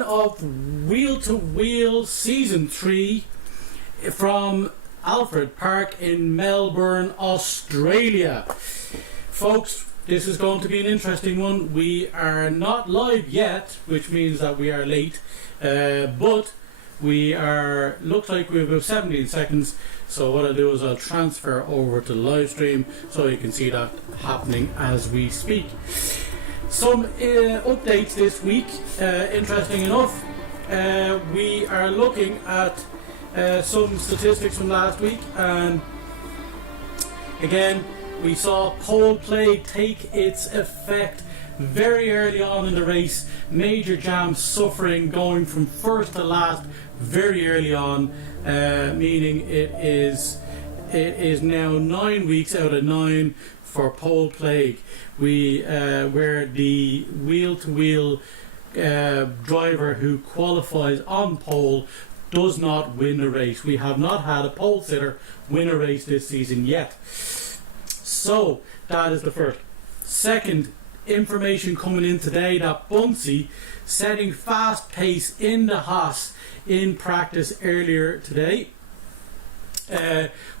edition of Wheel to Wheel Season 3 from Alfred Park in Melbourne, Australia. Folks, this is going to be an interesting one. We are not live yet, which means that we are late, but we are, looks like we have about 17 seconds. So what I'll do is I'll transfer over to the live stream so you can see that happening as we speak. Some updates this week, interesting enough. We are looking at some statistics from last week, and again we saw pole play take its effect very early on in the race. Major Jam suffering, going from first to last very early on, meaning it is now 9 weeks out of 9 for pole plague. We where the wheel-to-wheel driver who qualifies on pole does not win a race. We have not had a pole sitter win a race this season yet. So that is the first. Second, information coming in today that Bunsey setting fast pace in the Haas in practice earlier today.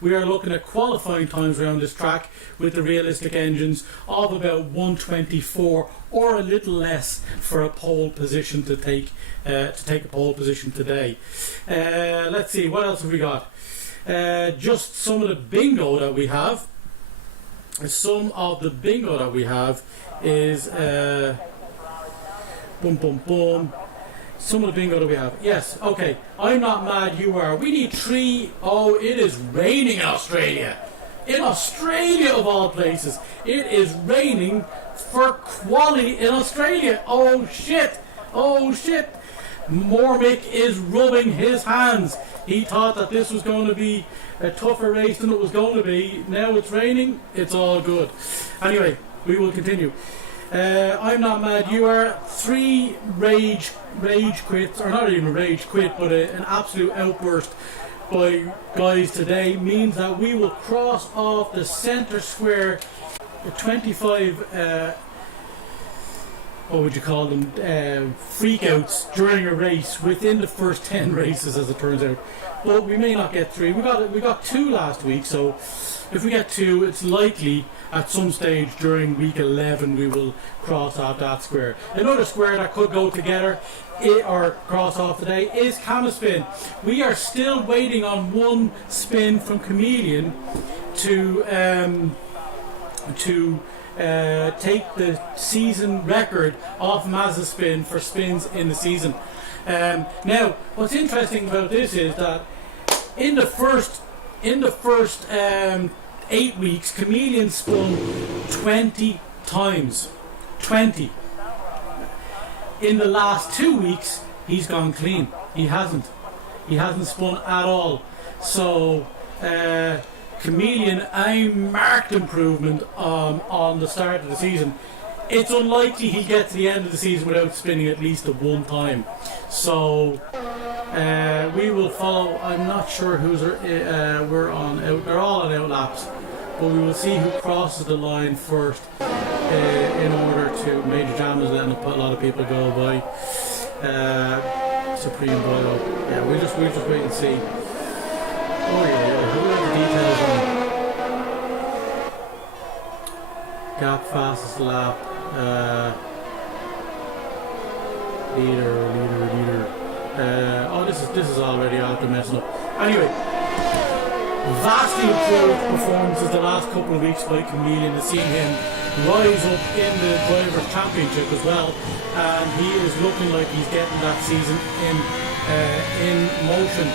We are looking at qualifying times around this track with the realistic engines of about 1:24 or a little less for a pole position to take a pole position today. Let's see, what else have we got? Just some of the bingo that we have. Some of the bingo that we have is some of the bingo that we have. Yes, okay. I'm not mad, you are. We need 3. Oh, it is raining in Australia. In Australia, of all places. It is raining for quality in Australia. Oh, shit. Oh, shit. Mormick is rubbing his hands. He thought that this was going to be a tougher race than it was going to be. Now it's raining. It's all good. Anyway, we will continue. I'm not mad, you are. 3 rage quits, or not even rage quit, but an absolute outburst by guys today means that we will cross off the centre square 25 what would you call them, freakouts during a race within the first 10 races, as it turns out. But we may not get 3. We got 2 last week, so if we get 2, it's likely at some stage during week 11 we will cross off that square. Another square that could go together or cross off today is Camaspin. We are still waiting on one spin from Chameleon to take the season record off Mazda's spin for spins in the season. Now, what's interesting about this is that in the first 8 weeks, Chameleon spun 20 times. 20. In the last 2 weeks, he's gone clean. He hasn't spun at all. So Chameleon, a marked improvement on the start of the season. It's unlikely he'll get to the end of the season without spinning at least the 1 time. So we will follow. I'm not sure who's we're on. They're all on outlaps, but we will see who crosses the line first in order to. Major Jam is letting a lot of people go by. Supreme Boilo. Yeah, we'll just wait and see. Oh yeah. Who are the details on? Gap fastest lap. Leader. Oh, this is already after messing up. Anyway, vastly improved performances the last couple of weeks by Chameleon. To see him rise up in the Drivers' Championship as well, and he is looking like he's getting that season in motion.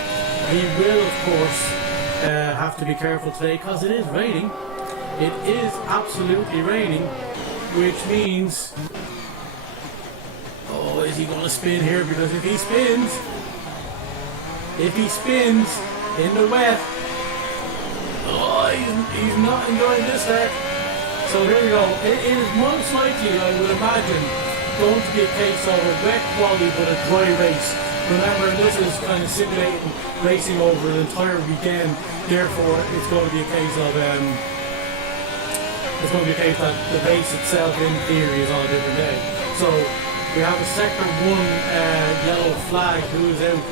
He will, of course, have to be careful today because it is raining. It is absolutely raining, which means, oh, is he going to spin here? Because if he spins in the wet, oh, he's not enjoying this start. So here we go. It is most likely, I would imagine, going to be a case of a wet quality but a dry race. Remember, this is kind of simulating racing over an entire weekend. Therefore, it's going to be a case of that the race itself, in theory, is on a different day. So we have a sector 1 yellow flag. Who is out?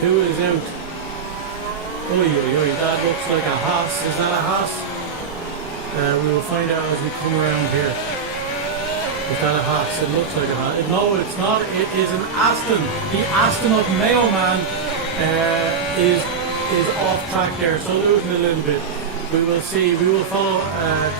Who is out? Oi, oi, oi, that looks like a Haas. Is that a Haas? We will find out as we come around here. Is that a Haas? It looks like a Haas. No, it's not. It is an Aston. The Aston of Mailman is off track there, so losing a little bit. We will see. We will follow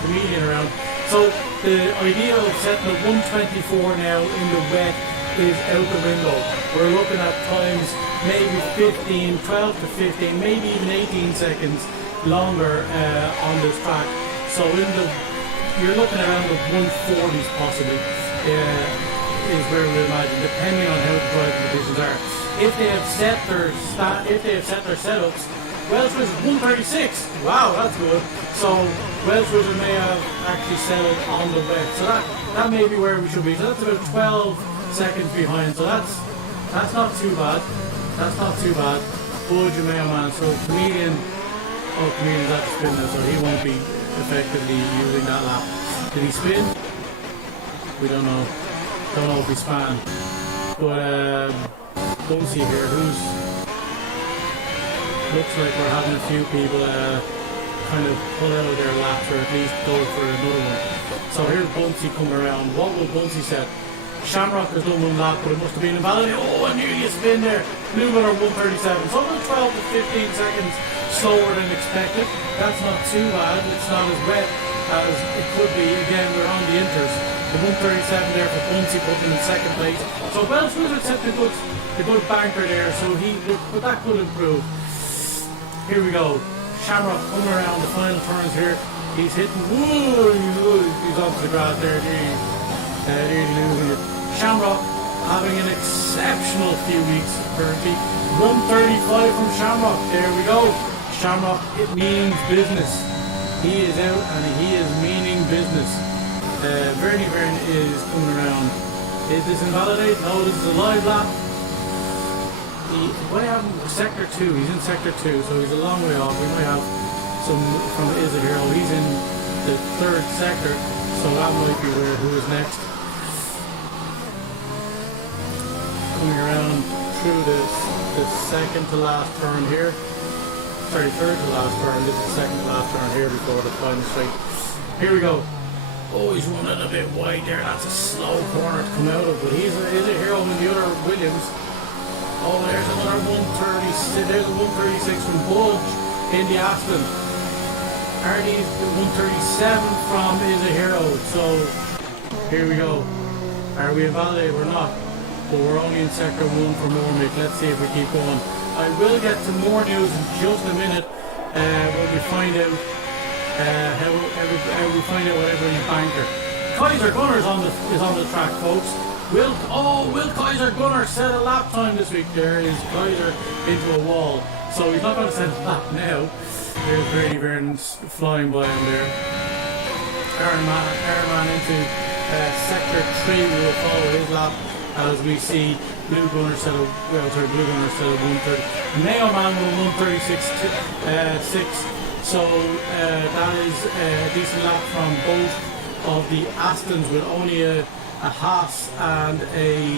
Comedian around. So the idea of setting the 124 now in the wet is out the window. We're looking at times maybe 15, 12 to 15, maybe even 18 seconds longer on this track. So you're looking around the 140s possibly is where we imagine, depending on how the driving conditions are. If they have set their setups, Welsh Wizard 136. Wow, that's good. So Welsh Wizard may have actually settled on the wet. So that may be where we should be. So that's about 12 seconds behind. So that's not too bad. That's not too bad. Budge and Mailman. So Comedian's at the spin now, so he won't be effectively using that lap. Did he spin? We don't know. Don't know if he span. But Bunsey here, looks like we're having a few people kind of pull out of their laps or at least go for another one. So here's Bunsey coming around. What will Bunsey set? Shamrock has done one lap, but it must have been invalidated. Oh, I nearly a spin there. Blue Gunner 137. So about 12 to 15 seconds slower than expected. That's not too bad. It's not as wet as it could be. Again, we're on the inters. The 137 there for Bunsey putting in second place. So Welsh Wizard set the good banker there, but that could improve. Here we go. Shamrock coming around the final turns here. He's hitting. He's onto the grass there. Nearly losing it. Shamrock having an exceptional few weeks currently. 135 from Shamrock. There we go. Shamrock, it means business. He is out and he is meaning business. Vernie is coming around. Is this invalidate? No, this is a live lap. What happened? Sector 2. He's in Sector 2, so he's a long way off. We might have some from Is a Hero. He's in the 3rd sector, so that might be who is next. Coming around through the second to last turn here. Sorry, third to last turn. This is the second to last turn here before the final straight. Here we go. Oh, he's running a bit wide there. That's a slow corner to come out of, but he's a hero in the other Williams. Oh, there's another 136. There's a 136 from Budge in the Aston. Arnie's the 137 from Is a Hero. So here we go. Are we invalidated? We're not. But we're only in Sector 1 for more, Mick. Let's see if we keep going. I will get to more news in just a minute when we find out how we find out what everybody's banker. Kaiser Gunner is on the track, folks. Will Kaiser Gunner set a lap time this week? There is Kaiser into a wall. So he's not going to set a lap now. There's Brady Burns flying by him there. Ironman into Sector 3. We will follow his lap as we see Blue Gunner set a 130. Mailman with 136.6. So that is a decent lap from both of the Astons with only a Haas and a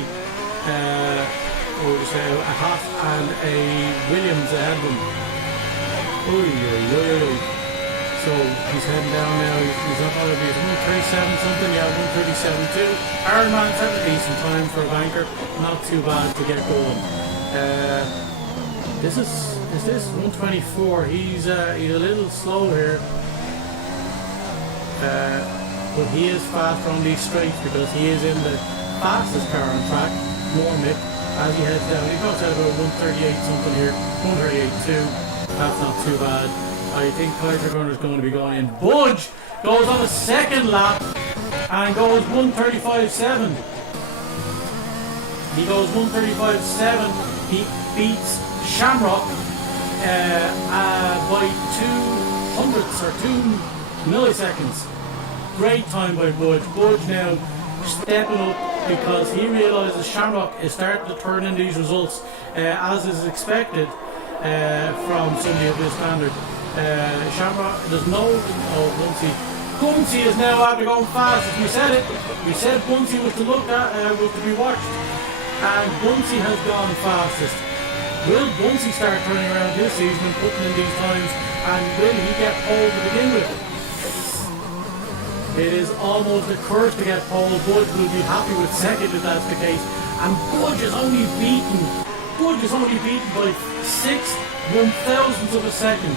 Haas and a Williams ahead of him. So he's heading down now. He's up on the 137 something, yeah, 137.2. Ironman's having a decent time for a banker. Not too bad to get going. Is this 124? He's a little slow here. But he is faster on these straights because he is in the fastest car on track, Mick, as he heads down. He goes out about 138 something here, 138.2. That's not too bad. I think Kaiser Gunner is going to be going in. Budge goes on a second lap and goes 135.7. He goes 135.7. He beats Shamrock by 200ths or 2 milliseconds. Great time by Budge. Budge now stepping up because he realises Shamrock is starting to turn in these results as is expected from somebody of this standard. Shamrock, there's no Bunsey is now after going fast. We said it. We said Bunsey was to look at, was to be watched. and Bunsey has gone fastest. Will Bunsey start turning around this season and putting in these times, and will he get pole to begin with? It is almost a curse to get pole. Budge will be happy with second if that's the case, and Budge is only beaten by 6/1000ths of a second.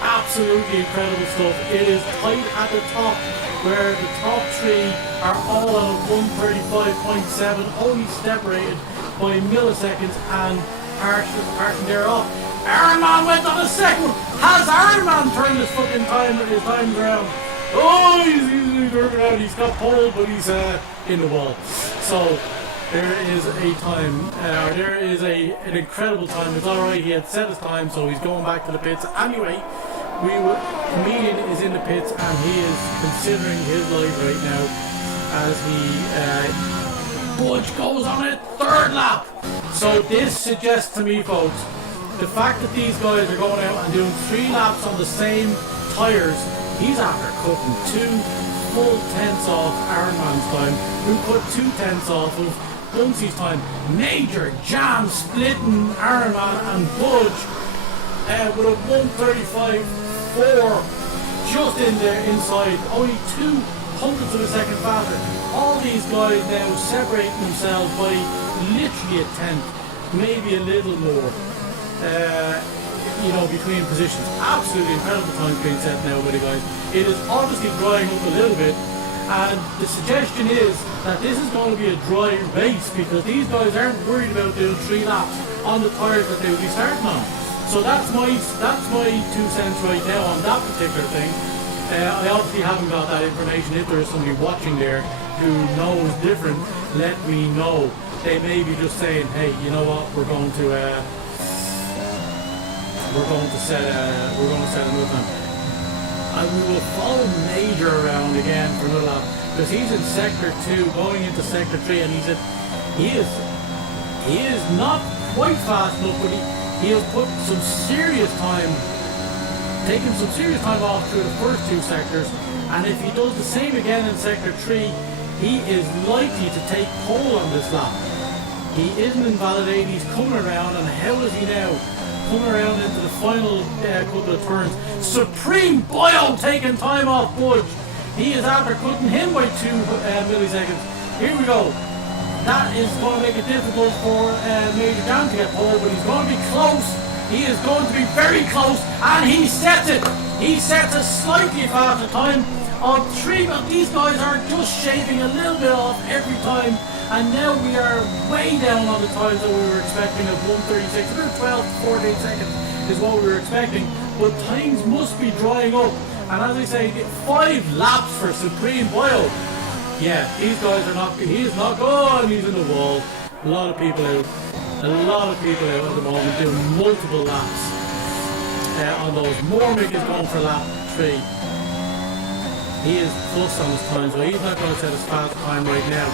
Absolutely incredible stuff. It is tight at the top, where the top three are all on a 1:35.7, only separated by milliseconds, and Parson there off. Ironman went on a second. Has Ironman turned his fucking time around? Oh, he's around. He's got pole, but he's in the wall. So there is a time, there is an incredible time. It's alright, he had set his time, so he's going back to the pits. Anyway, Comedian is in the pits, and he is considering his life right now as Budge goes on a third lap. So this suggests to me, folks, the fact that these guys are going out and doing 3 laps on the same tyres, he's after cutting 2 full tenths off Ironman's time, who cut 2 tenths off of Bunsey's time. Major jam splitting Ironman and Budge with a 1:35.4 just in there inside, only 0.02 of a second faster. All these guys now separating themselves by literally a tenth, maybe a little more, between positions. Absolutely incredible times being set now by the guys. It is obviously drying up a little bit, and the suggestion is that this is going to be a dry race, because these guys aren't worried about doing 3 laps on the tyres that they will be starting on. So that's my 2 cents right now on that particular thing. I obviously haven't got that information. If there is somebody watching there who knows different, let me know. They may be just saying, hey, you know what, we're going to set another time. And we will follow Major around again for another lap, because he's in sector 2 going into sector 3, and he is not quite fast enough, but he has put some serious time, taken some serious time off through the first 2 sectors, and if he does the same again in sector 3, he is likely to take pole on this lap. He isn't invalidated, he's coming around, and how is he now? Coming around into the final couple of turns. Supreme Boyle taking time off Budge. He is after cutting him by 2 milliseconds. Here we go. That is going to make it difficult for Major Jam to get pole, but he's going to be close. He is going to be very close, and he sets it. He sets a slightly faster time of 3, but these guys are just shaving a little bit off every time. And now we are way down on the times that we were expecting of 1:36, about 12 to 14 seconds is what we were expecting. But times must be drying up. And as I say, 5 laps for Supreme Boyle. Yeah, these guys are not, he is not gone, he's in the wall. A lot of people out at the moment doing multiple laps on those. Mormick is going for lap 3. He is plus on his time, so he's not going to set his fast time right now.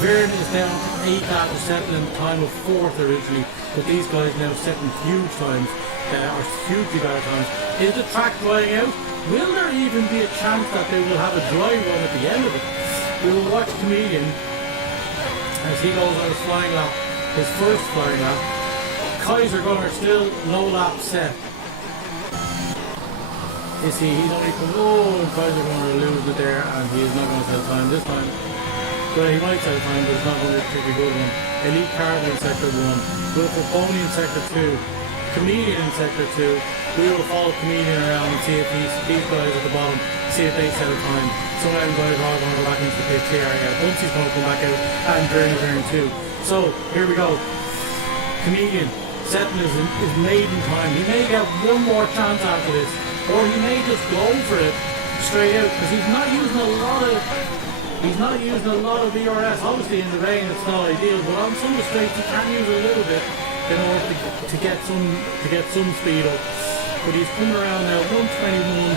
Verne is down to 8 after settling the time of 4th originally, but these guys now setting huge times, or hugely better times. Is the track drying out? Will there even be a chance that they will have a dry run at the end of it? We will watch Comedian as he goes on his flying lap, his first flying lap. Kaiser Gunner still no lap set. You see, he's only and Kaiser Gunner lose it there, and he is not going to set time this time. Well, he might set a time, but it's not going to be a particularly good one. Elite Carbon in sector 1, Wilfred Boney in sector 2, Comedian in sector 2. We will follow Comedian around and see if these guys at the bottom, see if they set a time. Some of them guys are all going to go back into the pits here. Bunsey's going to come back out, and Verne too. So, here we go. Comedian setting his maiden time. He may get one more chance after this, or he may just go for it straight out, because he's not using a lot of VRS. Obviously in the rain it's not ideal, but on some of the straights he can use a little bit in order to get some speed up. But he's coming around now, 121,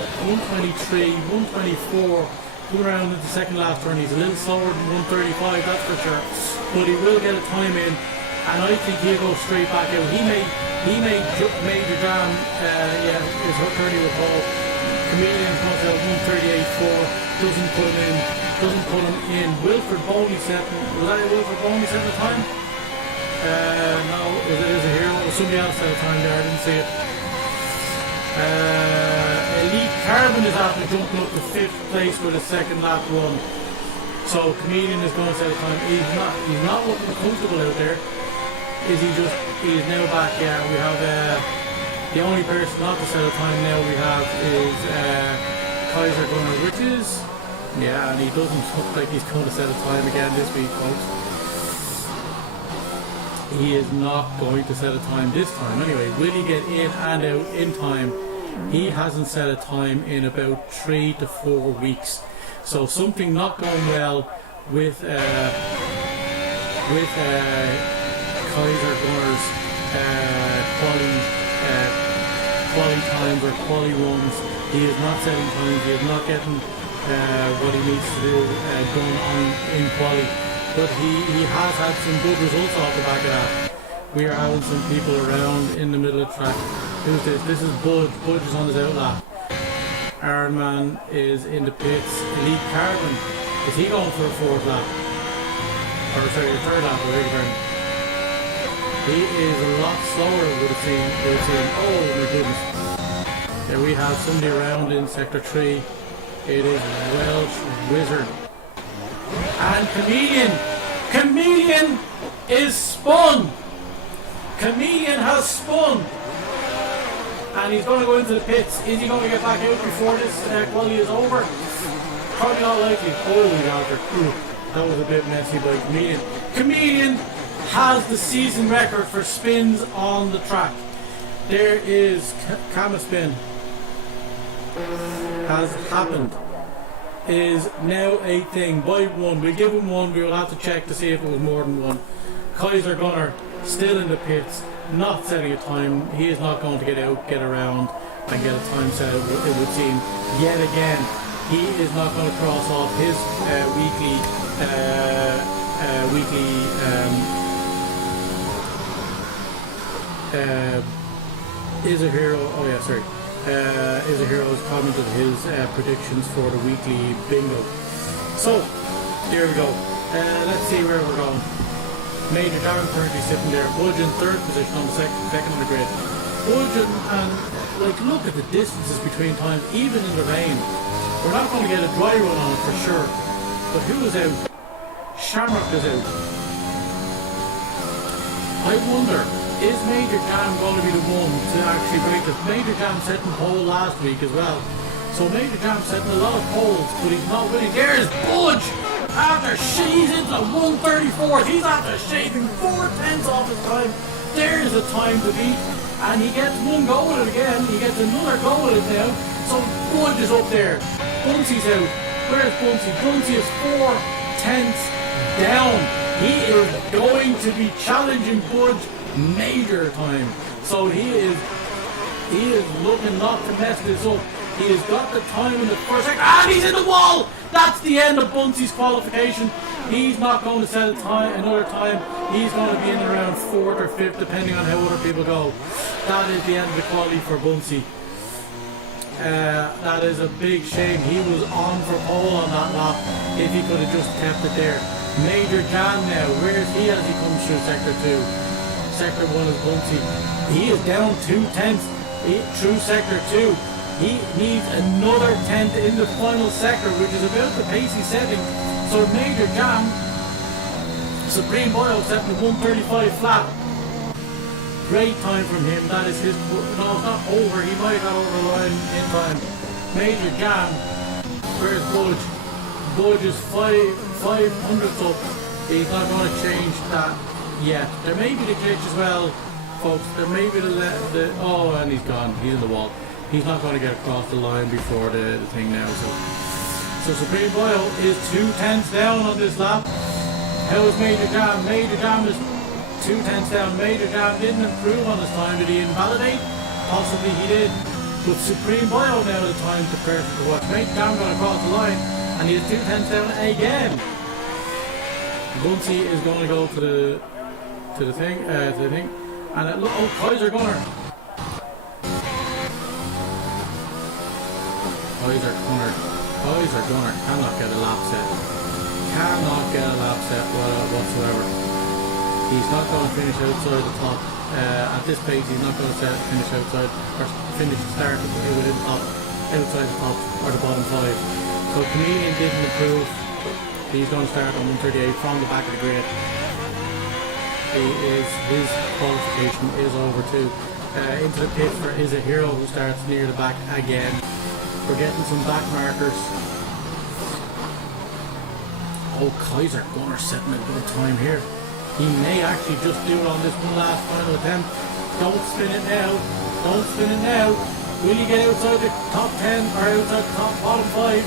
123, 124, coming around into the second last turn. He's a little slower than 135, that's for sure. But he will get a time in, and I think he'll go straight back out. He may Major Jam, is hurting with Paul. Comedian comes out 138.4, doesn't put him in. Wilfred Boney setting. Was that Wilfred Boney setting the time? No, it is a hero. Somebody else at a time there, I didn't see it. Elite Carbon is after jumping up to 5th place with a second lap run. So Comedian is going to set a time. He's not looking comfortable out there. Is he just? He is now back. Yeah, we have the only person not to set a time now we have is Kaiser Gunner, which is and he doesn't look like he's going to set a time again this week, folks. He is not going to set a time this time. Anyway, will he get in and out in time? He hasn't set a time in about 3 to 4 weeks. So something not going well with Kaiser Gunner's quality times or quality runs. He is not setting times. He is not getting what he needs to do done in quality. But he has had some good results off the back of that. We are having some people around in the middle of the track. Who's this? This is Budge. Budge is on his outlap. Ironman is in the pits. Elite Carbon. Is he going for a 4th lap? Or sorry, a 3rd lap, I beg your pardon. He is a lot slower, would have seen. Oh my goodness. There we have somebody around in Sector 3. It is Welsh Wizard. And Comedian is spun. Comedian has spun. And he's going to go into the pits. Is he going to get back out before this quality is over? Probably not likely. Holy Alter. That was a bit messy by Comedian. Comedian has the season record for spins on the track. There is Kama spin. Has happened. Is now a thing by 1. We'll give him 1. We'll have to check to see if it was more than 1. Kaiser Gunner still in the pits, not setting a time. He is not going to get out, get around and get a time set, it would seem. Yet again, he is not going to cross off his weekly is a hero. Oh yeah, sorry. Is a hero's commented his predictions for the weekly bingo. So here we go. Let's see where we're going. Major Darren currently sitting there. Budge in 3rd position on the second on the grid. Budge and look at the distances between times, even in the rain. We're not going to get a dry run on it for sure. But who is out? Shamrock is out. I wonder, is Major Jam going to be the one to actually break this? Major Jam setting pole last week as well. So Major Jam setting a lot of poles, but he's not winning. There's Budge! After he's into 134th, he's after shaving 4/10 off his time. There's a time to beat. And he gets one go with it again. He gets another go with it now. So Budge is up there. Buncey's out. Where's Buncey? Buncey is 4/10 down. He is going to be challenging Budge major time. So he is looking not to mess this up. He has got the time in the first second. And he's in the wall! That's the end of Buncey's qualification. He's not going to set another time. He's going to be in around 4th or 5th, depending on how other people go. That is the end of the quality for Buncey. That is a big shame. He was on for pole on that lap if he could have just kept it there. Major Jan now, where is he as he comes through Sector 2? Sector 1 is Buncey. He is down 2/10 through Sector 2. He needs another 10th in the final sector, which is about the pace he's setting. So Major Jam, Supreme Boyle setting 135 flat. Great time from him. That is his. No, it's not over. He might have got over the line in time. Major Jam. Where's Budge? Budge is 500 up. He's not going to change that yet. There may be the glitch as well, folks. There may be the oh, and he's gone. He's in the wall. He's not going to get across the line before the thing now. So Supreme Boyle is 2/10 down on this lap. How is Major Jam? Major Jam is 2/10 down. Major Jam didn't improve on his time. Did he invalidate? Possibly he did. But Supreme Boyle now the time to perfect to watch. Major Jam going across the line, and he is 2/10 down again. Buncey is going to go to the thing, and look, oh, Kaiser Gunner. Kaiser Gunner cannot get a lap set. Cannot get a lap set whatsoever. He's not going to finish outside the top. At this pace, he's not going to finish outside or start within the top, outside the top or the bottom 5. So Chameleon didn't improve. He's going to start on 138 from the back of the grid. His qualification is over too. Into the pit for is a hero who starts near the back again. We're getting some back markers. Oh, Kaiser Gunner setting a bit of time here. He may actually just do it on this one last final attempt. Don't spin it now. Don't spin it now. Will he get outside the top 10 or outside the top bottom 5?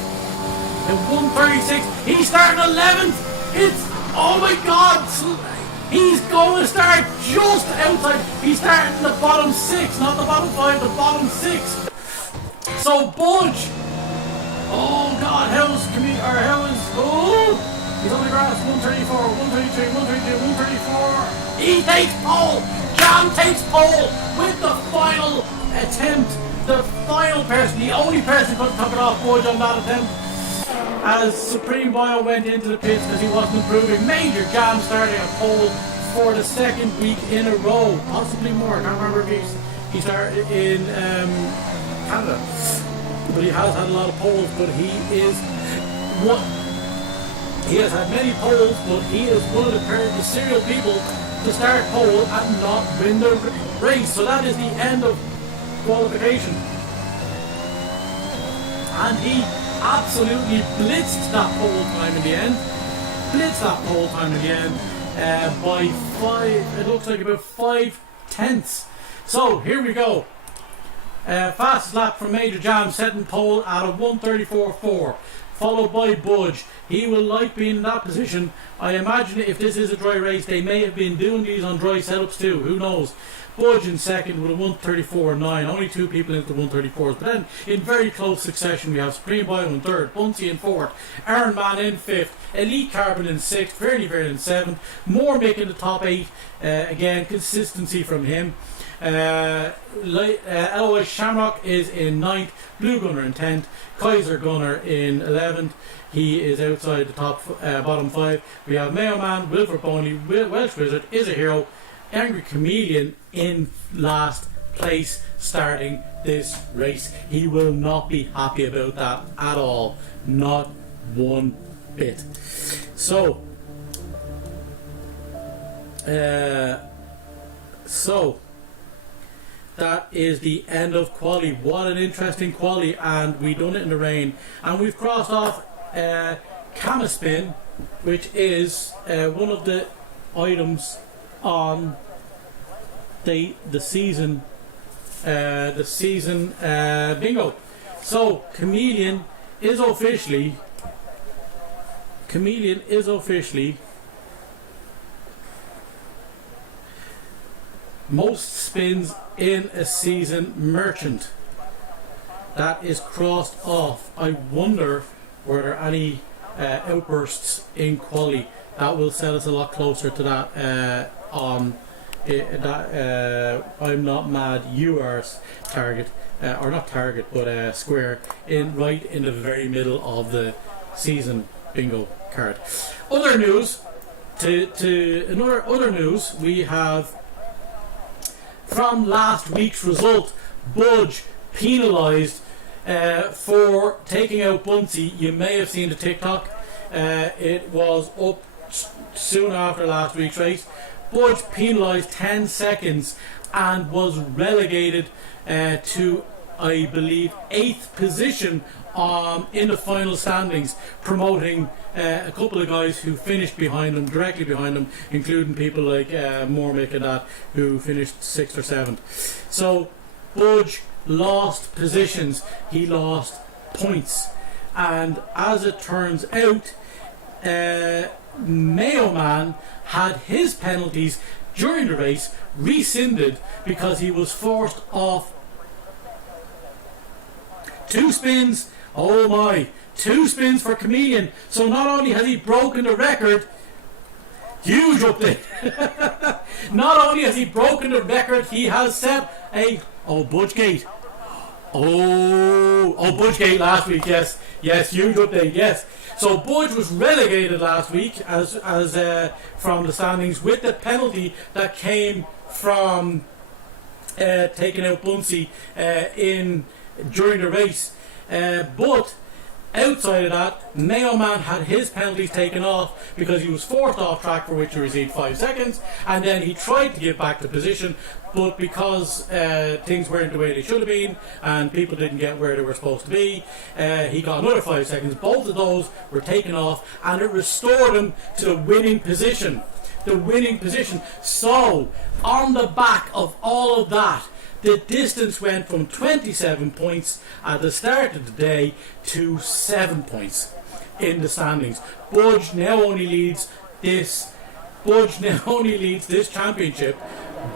At 136, he's starting 11th. It's, oh my God. He's going to start just outside. He's starting the bottom 6, not the bottom 5, the bottom 6. So Budge. Oh God, oh. He's on the grass, 134, 133, 132, 134. He takes pole. Jam takes pole with the final attempt. The final person, the only person who could top it off Budge on that attempt. As Supreme Bio went into the pits because he wasn't improving. Major Jam starting a pole for the second week in a row. Possibly more. I can't remember if he started in Canada. But he has had a lot of poles, but he has had many poles, but he is one of the serial people to start pole and not win the race. So that is the end of qualification. And he absolutely blitzed that pole time in the end. By 5, it looks like about 5 tenths. So here we go. Fastest lap from Major Jam, setting pole at a 134.4, followed by Budge. He will like being in that position. I imagine if this is a dry race, they may have been doing these on dry setups too. Who knows? Budge in second with a 134.9. Only 2 people into the 134s. But then in very close succession, we have Supreme Bio in third, Bunsey in fourth, Iron Man in fifth, Elite Carbon in sixth, Very in seventh, Moore making the top 8. Again, consistency from him. LOI Shamrock is in 9th, Blue Gunner in 10th, Kaiser Gunner in 11th. He is outside the top bottom 5. We have Mayo Man, Wilfred Boney, Welsh Wizard is a hero, Angry Chameleon in last place starting this race. He will not be happy about that at all, not one bit. So that is the end of quali. What an interesting quali, and we done it in the rain, and we've crossed off Camaspin, which is one of the items on the season bingo. So Chameleon is officially most spins in a season merchant. That is crossed off. I wonder were there any outbursts in quali. That will set us a lot closer to that I'm Not Mad UR's target, or not target but square right in the very middle of the season bingo card. Other news, other news, we have from last week's result, Budge penalised for taking out Bunsey. You may have seen the TikTok. It was up soon after last week's race. Budge penalised 10 seconds and was relegated to, I believe, 8th position in the final standings, promoting a couple of guys who finished behind him, directly behind him, including people like Mormick and that, who finished 6th or 7th. So Budge lost positions, he lost points, and as it turns out, Mayo Man had his penalties during the race rescinded because he was forced off 2 spins. Oh my, 2 spins for Chameleon. So not only has he broken the record, huge update. Not only has he broken the record, he has set a Budgegate. Budgegate last week. Yes, huge update. Yes, so Budge was relegated last week as from the standings with the penalty that came from taking out Bunsey during the race. But outside of that, Mayo Man had his penalties taken off because he was forced off track, for which he received 5 seconds, and then he tried to get back to position, but because things weren't the way they should have been and people didn't get where they were supposed to be, he got another 5 seconds. Both of those were taken off, and it restored him to the winning position. So on the back of all of that, the distance went from 27 points at the start of the day to 7 points in the standings. Budge now only leads this championship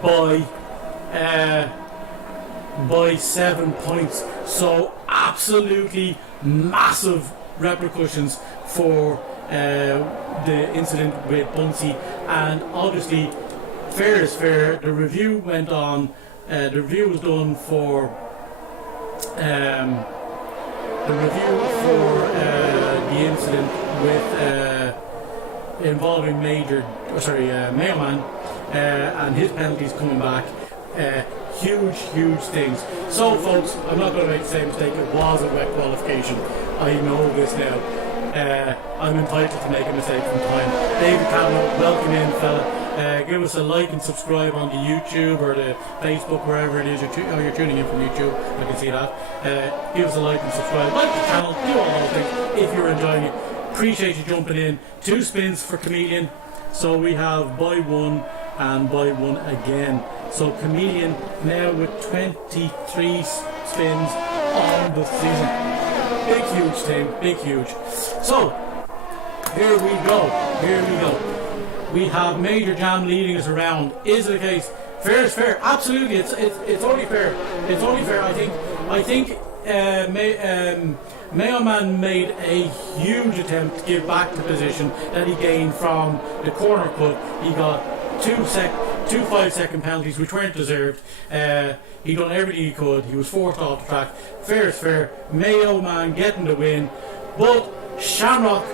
by 7 points. So absolutely massive repercussions for the incident with Bunsey, and obviously fair is fair. The review went on. The review was done for the incident with involving Mayo Man and his penalties coming back. Huge things. So, folks, I'm not going to make the same mistake. It was a wet qualification. I know this now. I'm entitled to make a mistake from time. David Cameron, welcome in, fella. Give us a like and subscribe on the YouTube or the Facebook, wherever it is you're tuning in from YouTube. I can see that. Give us a like and subscribe. Like the channel. Do all those things if you're enjoying it. Appreciate you jumping in. 2 spins for Chameleon. So we have buy one and buy one again. So Chameleon now with 23 spins on the season. Big huge team. Big huge. So here we go. We have Major Jam leading us around. Is it a case? Fair is fair. Absolutely. It's only fair. It's only fair. I think Mayo Man made a huge attempt to give back the position that he gained from the corner cut. He got two 5-second penalties which weren't deserved. He done everything he could. He was forced off the track. Fair is fair. Mayo Man getting the win, but Shamrock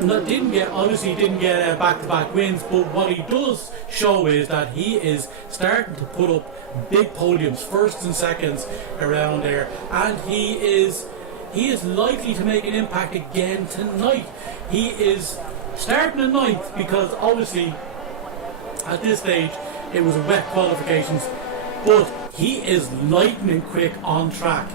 didn't get back-to-back wins, but what he does show is that he is starting to put up big podiums, firsts and seconds around there, and he is likely to make an impact again tonight. He is starting in 9th because obviously at this stage it was wet qualifications, but he is lightning quick on track.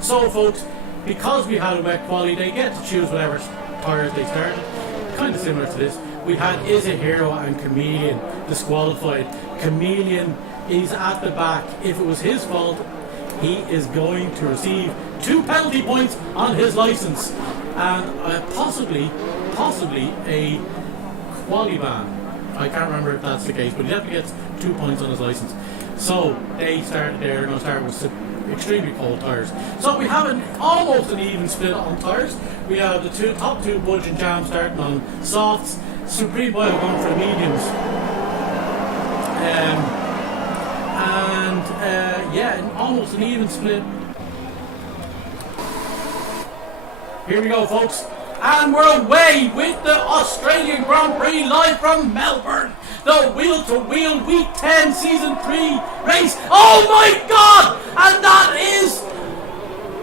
So, folks, because we had a wet quali, they get to choose whatever tyres they started. Kind of similar to this. We had Is a Hero and Chameleon disqualified. Chameleon is at the back. If it was his fault, he is going to receive 2 penalty points on his licence, and possibly a quali ban. I can't remember if that's the case, but he definitely gets 2 points on his licence. So they started there. They're going to start with extremely cold tyres. So we have almost an even split on tyres. We have the top two Budge and Jam starting on softs. Supreme Boy going for the mediums. Almost an even split. Here we go, folks. And we're away with the Australian Grand Prix live from Melbourne. The Wheel to Wheel Week 10 Season 3 race. Oh my God! And that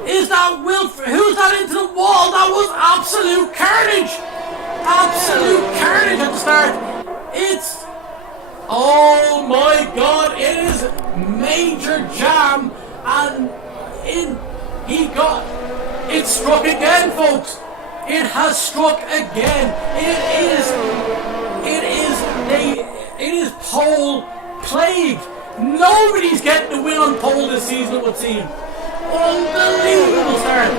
is that Wilfred? Who's that into the wall? That was absolute carnage! Absolute carnage at the start. It's, oh my God! It is Major Jam, and it struck again, folks. It has struck again. It is pole plague. Nobody's getting the win on pole this season, it would seem. Unbelievable start.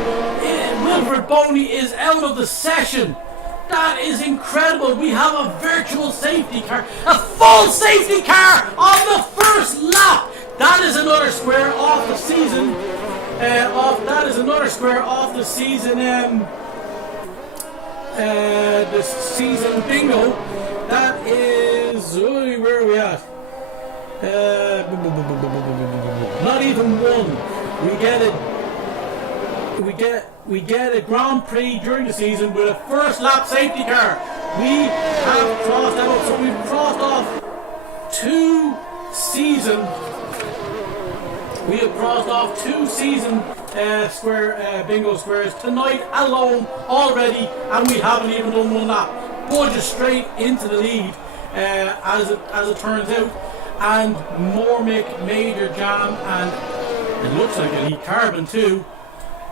Wilfred Boney is out of the session. That is incredible. We have a virtual safety car, a full safety car on the first lap. That is another square off the season. The season bingo. That is, where are we at? Not even one. We get a Grand Prix during the season with a first lap safety car. We have crossed out, so we've crossed off 2 season. We have crossed off 2 season bingo squares tonight alone already, and we haven't even done 1 lap. Budge is straight into the lead, as it turns out, and Mormick, Major Jam, and it looks like Elite Carbon too,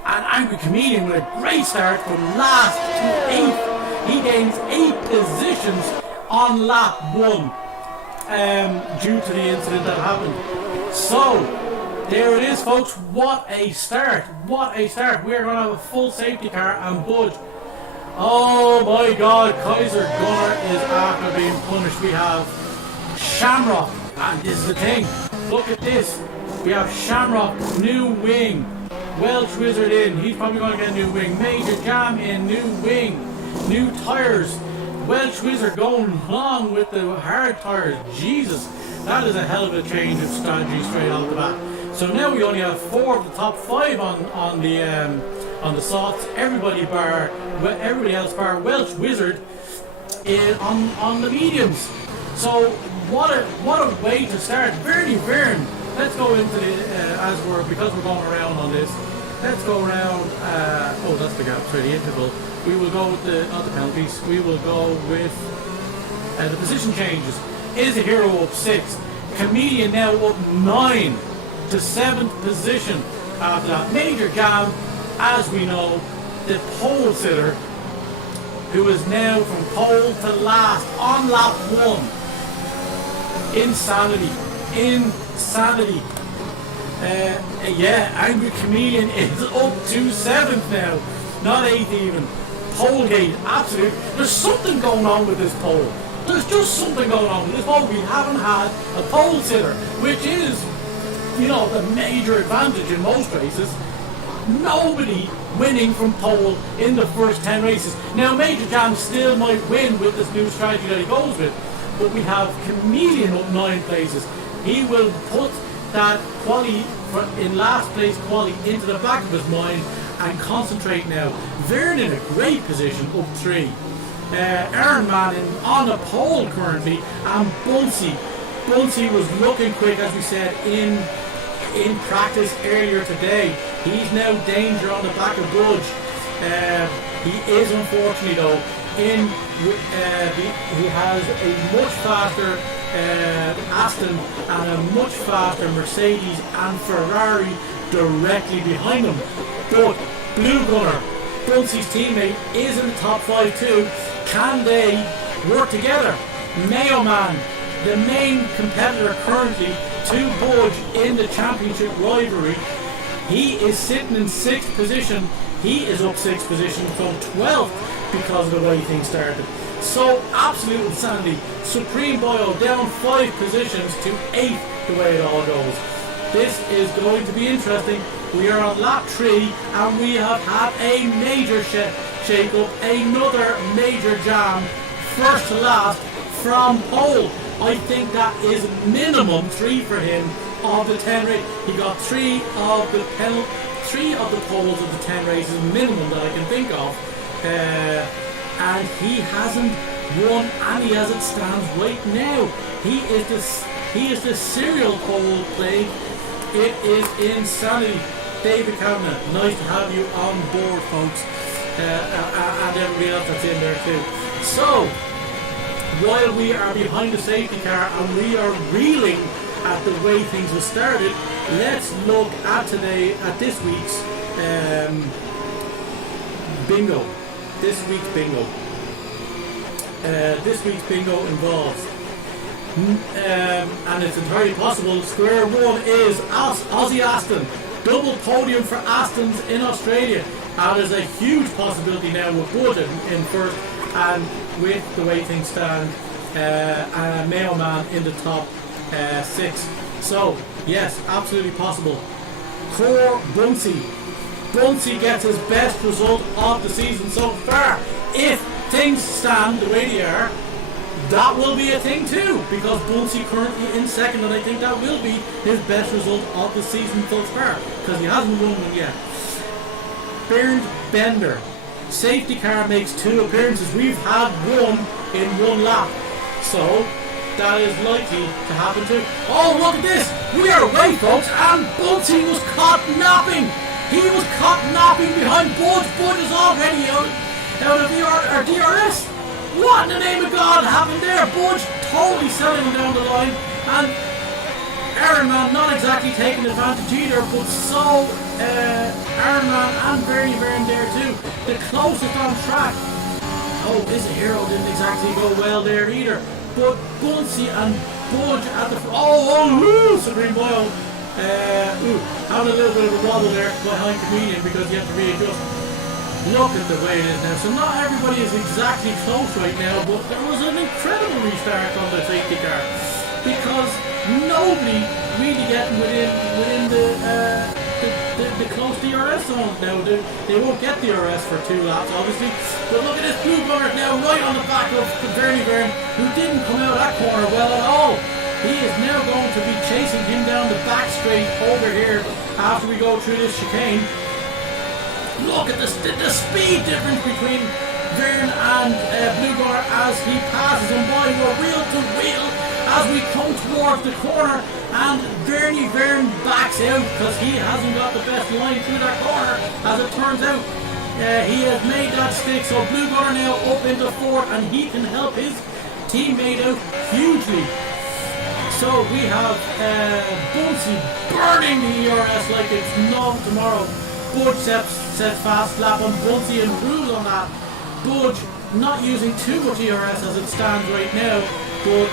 and Angry Comedian with a great start from last to 8th. He gains 8 positions on lap 1 due to the incident that happened. So there it is, folks. What a start! What a start! We're going to have a full safety car and Budge. Oh my God! Kaiser Gunner is after being punished. We have Shamrock, and this is the thing. Look at this. We have Shamrock, new wing. Welsh Wizard in. He's probably going to get a new wing. Major Jam in, new wing. New tyres. Welsh Wizard going along with the hard tyres. Jesus, that is a hell of a change of strategy straight off the bat. So now we only have 4 of the top 5 on the softs. Everybody else bar Welsh Wizard on the mediums. So what a way to start. Bernie Vern. Let's go into the because we're going around on this. Let's go around. Oh, that's the gap through the interval. We will go with not the penalties. We will go with the position changes. Is a hero up 6. Comedian now up 9 to 7th position. After that, Major Jam, as we know, the pole sitter, who is now from pole to last on lap 1. Insanity. Yeah, Angry Comedian is up to 7th now, not 8th even. Polegate, absolute. There's something going on with this pole. There's just something going on with this pole. We haven't had a pole sitter, which is, the major advantage in most races. Nobody winning from pole in the first 10 races. Now, Major Jam still might win with this new strategy that he goes with, but we have Chameleon up 9 places. He will put that quality in last place quality into the back of his mind and concentrate now. Vern in a great position up 3. Iron Man on the pole currently, and Bunsey was looking quick, as we said in practice earlier today. He's now danger on the back of Budge. He is unfortunately though he has a much faster Aston and a much faster Mercedes and Ferrari directly behind him. But Blue Gunner, Bunsey's teammate, is in the top 5 too. Can they work together? Mayo Man, the main competitor currently to Budge in the championship rivalry, he is sitting in 6th position. He is up 6 positions from 12th because of the way things started. So absolute insanity. Supreme Boyle down 5 positions to 8th the way it all goes. This is going to be interesting. We are on lap 3 and we have had a major shake-up, another major jam, first to last from pole. I think that is minimum 3 for him of the 10 races. He got 3 of the poles of the 10 races minimum that I can think of, and he hasn't won any as it stands right now. He is the serial pole plague. It is insanity. David Kavanagh, nice to have you on board, folks, and everybody else that's in there too. So, while we are behind the safety car and we are reeling at the way things have started, let's look at this week's bingo. This week's bingo involves, and it's entirely possible, square one is Aussie Aston. Double podium for Astons in Australia. And there's a huge possibility now with Budge in first, and with the way things stand, and Mayo Man in the top 6. So, yes, absolutely possible. Core Bunsey gets his best result of the season so far. If things stand the way they are, that will be a thing too, because Bunsey currently in second, and I think that will be his best result of the season thus far, because he hasn't won one yet. Bernd Bender, safety car, makes 2 appearances. We've had one in 1 lap, so that is likely to happen too. Oh, look at this! We are away, folks, and Bunsey was caught napping. He was caught napping behind Budge. Budge is already out of our DRS. What in the name of God happened there? Budge totally selling him down the line, and Ironman not exactly taking advantage either, but so Ironman and Bernie Byrne there too. The closest on track. Oh, this hero didn't exactly go well there either. But Bunsey and Budge at the Supreme Boyle having a little bit of a wobble there behind Comedian, because you have to readjust. Look at the way it is now. So not everybody is exactly close right now, but there was an incredible restart on the safety car, because nobody really getting within the close DRS zone now. They won't get DRS for 2 laps, obviously. But look at this blue gunner now right on the back of Bernie Byrne, who didn't come out of that corner well at all. He is now going to be chasing him down the back straight over here after we go through this chicane. Look at the speed difference between Byrne and Blue Gunner as he passes him by. We're wheel to wheel as we come towards the corner, and Bernie Byrne backs out because he hasn't got the best line through that corner, as it turns out. He has made that stick, so Blue Gunner now up into 4th, and he can help his teammate out hugely. So we have Bunsey burning the ERS like it's no tomorrow. Budge sets fast lap on Bunsey and improves on that. Budge not using too much ERS as it stands right now, but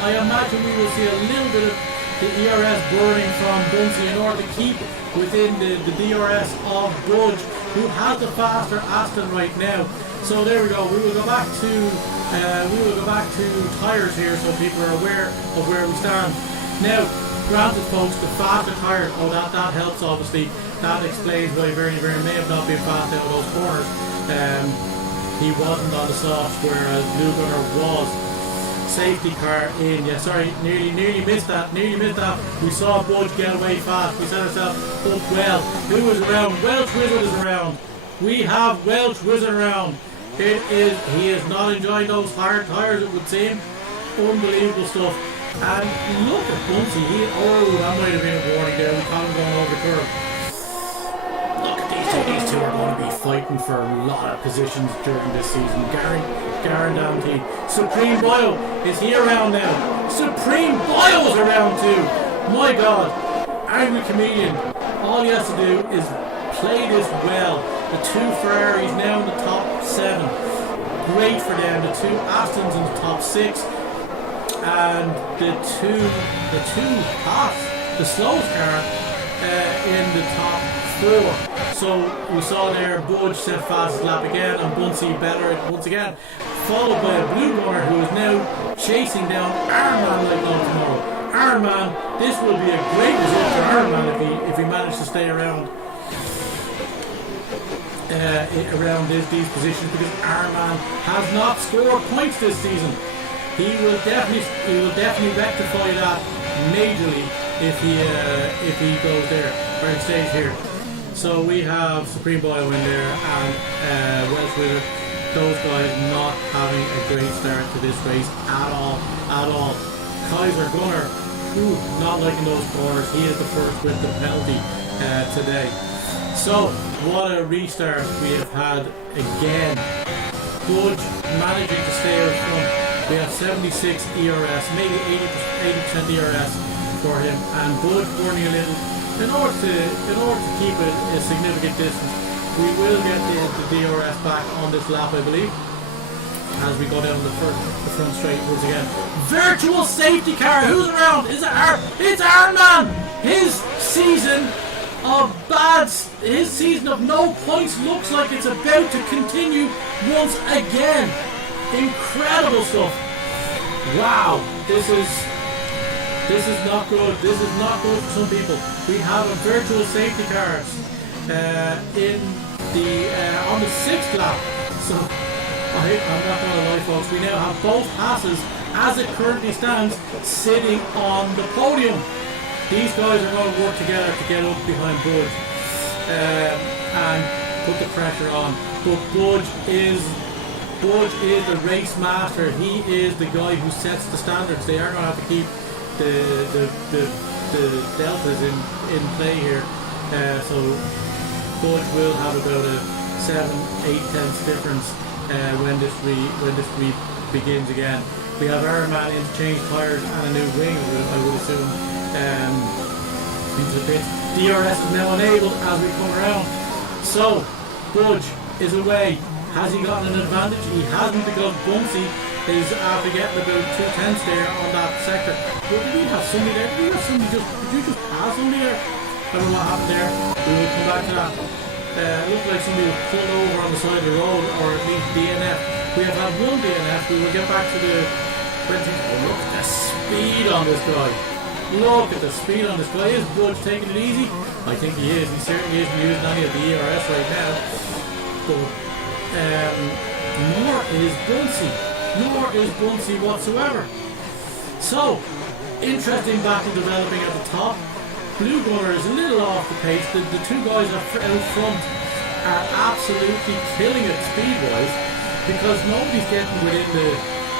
I imagine we will see a little bit of the ERS burning from Bunsey in order to keep within the DRS of Budge, who has the faster Aston right now. So there we go. We will go back to tyres here, so people are aware of where we stand. Now, granted, folks, the faster tyres, that helps obviously. That explains why Bernie Byrne may have not been fast out of those corners. He wasn't on the softs, whereas Blue Gunner was. Safety car in. Yeah, sorry, nearly missed that. We saw Budge get away fast. We set ourselves up well. Who is around? Welsh Wizard is around. We have Welsh Wizard around. He is not enjoying those hard tyres, it would seem. Unbelievable stuff. And look at Bunsey. That might have been a warning there. We can't go over the curve. Look at these two are going to be fighting for a lot of positions during this season. Guaranteed. Supreme Boyle, is he around now? Supreme Boyle is around too. My God. Angry Comedian. All he has to do is play this well. The 2 Ferraris now in the top 7. Great for them. The 2 Astons in the top 6. And the two Haas, the slowest car, in the top 4. So we saw there Budge set fastest lap again, and Bunsey better once again, followed by a Blue Gunner who is now chasing down Ironman like no tomorrow. Ironman, this will be a great result for Ironman if he managed to stay around these positions, because Ironman has not scored points this season. He will definitely rectify that majorly if he goes there or stays here. So we have Supreme Boyle in there and Welsh Wizard. Those guys not having a great start to this race at all. Kaiser Gunner, not liking those corners. He is the first with the penalty today. So what a restart we have had again. Budge managing to stay out front. We have 76 ERS, maybe 80% ERS for him, and Budge burning a little. In order to keep it a significant distance, we will get the DRS back on this lap, I believe, as we go down the front straight once again. Virtual safety car, who's around? It's Ironman! His season of no points looks like it's about to continue once again. Incredible stuff. Wow, this is not good. This is not good for some people. We have a virtual safety cars on the 6th lap. So I'm not going to lie, folks. We now have both passes, as it currently stands, sitting on the podium. These guys are going to work together to get up behind Budge and put the pressure on. But Budge is the race master. He is the guy who sets the standards. They are going to have to keep the deltas in play here. So Budge will have about a 7, 8 tenths difference when this begins again. We have Ironman in to change tyres and a new wing, I would assume, into the pit. DRS is now enabled as we come around. So Budge is away. Has he gotten an advantage? He hasn't, because Bunsey is after getting about 2 tenths there on that sector. But did we have somebody there? Did you just pass somebody there? I don't know what happened there. We will come back to that. It looked like somebody was pulled over on the side of the road, or at least DNF. We have had one DNF. We will get back to the... Oh, look at the speed on this guy. Look at the speed on this guy. Is Budge taking it easy? I think he is. He certainly isn't using any of the ERS right now. But nor is Bunsey whatsoever. So, interesting battle developing at the top. Blue Gunner is a little off the pace. The two guys out front are absolutely killing it speed-wise, because nobody's getting within the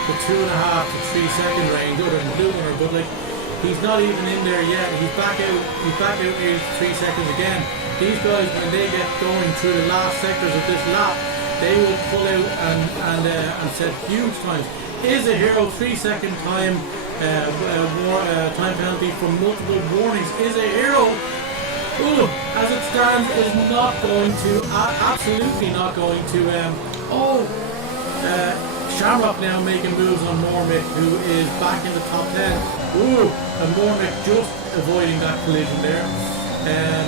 2.5 to 3 second range other than Blue Gunner, but like, he's not even in there yet. He's back out here 3 seconds again. These guys, when they get going through the last sectors of this lap, they will pull out and set huge times. Is a hero 3 second time time penalty for multiple warnings? Is a hero, as it stands, is not going to, absolutely not going to. Shamrock now making moves on Mormick, who is back in the top 10. And Mormick just avoiding that collision there.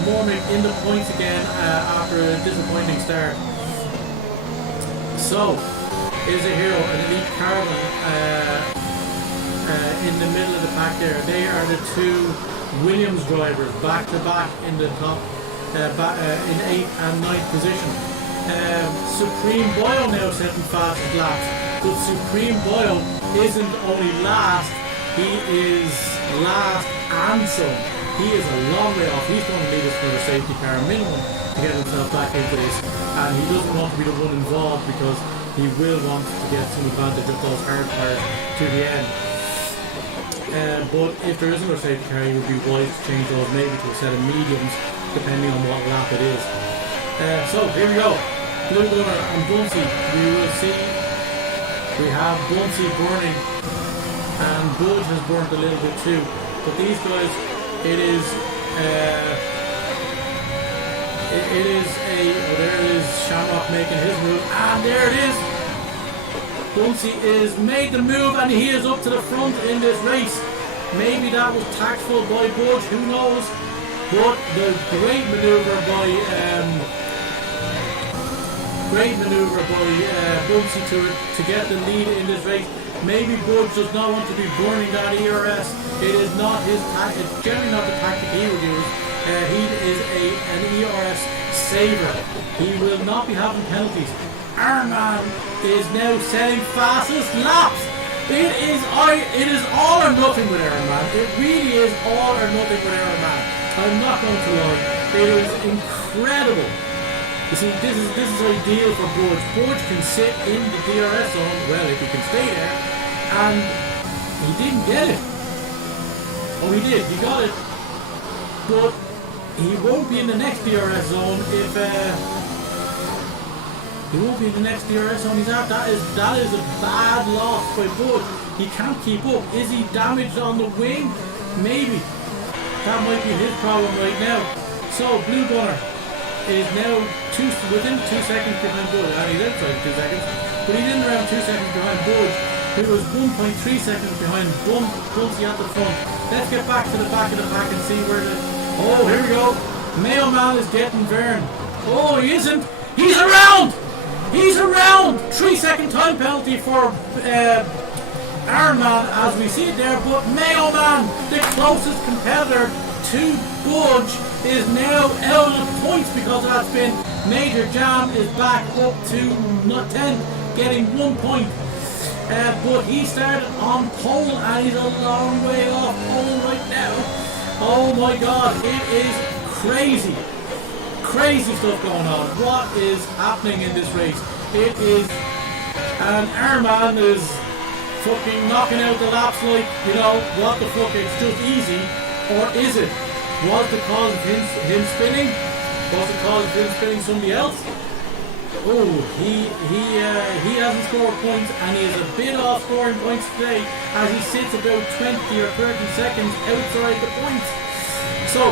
Mormick in the points again after a disappointing start. So, is a hero, an elite carbon in the middle of the pack there. They are the two Williams drivers back to back in the top, in 8th and 9th position. Supreme Boyle now setting fastest laps. But Supreme Boyle isn't only last, he is last and some. He is a long way off. He's going to need us for a safety car minimum to get himself back into this, and he doesn't want to be the one involved, because he will want to get some advantage of those hard tires to the end. But if there isn't a safety car, he would be wise to change those maybe to a set of mediums, depending on what lap it is. So here we go. Blue Gunner and Bunsey. We will see. We have Bunsey burning, and Budge has burnt a little bit too. But these guys, there is Shamrock making his move, and there it is. Bunsey is made the move, and he is up to the front in this race. Maybe that was tactful by Budge, who knows? But the great manoeuvre by Bunsey to get the lead in this race. Maybe Budge does not want to be burning that ERS. It is not his tactic. It's generally not the tactic he would use. He is an ERS saver. He will not be having penalties. Ironman is now setting fastest laps. It is all or nothing with Ironman. It really is all or nothing with Ironman. I'm not going to lie. It is incredible. You see, this is ideal for Budge. Budge can sit in the DRS zone, well, if he can stay there, and he didn't get it. Oh, he did. He got it. But he won't be in the next DRS zone if he won't be in the next DRS zone he's at. That is a bad loss by Budge. He can't keep up. Is he damaged on the wing? Maybe. That might be his problem right now. So Blue Gunner is now within 2 seconds behind Budge. And he's outside 2 seconds, but he's in around 2 seconds behind Budge, who was 1.3 seconds behind Bunsey at the front. Let's get back to the back of the pack and see where the... Oh, here we go. Mailman is getting Vern. Oh, he isn't. He's around! He's around! 3 second time penalty for Ironman as we see it there, but Mailman, the closest competitor to Budge, is now out of points because of that spin. Major Jam is back up to 10th. getting 1 point. But he started on pole and he's a long way off pole right now. Oh my god, it is crazy. Crazy stuff going on. What is happening in this race? It is, and our man is fucking knocking out the laps like, you know, what the fuck, it's just easy. Or is it? Was the cause of him spinning? Was the cause of him spinning somebody else? Oh, he hasn't scored points, and he is a bit off scoring points today as he sits about 20 or 30 seconds outside the points. So,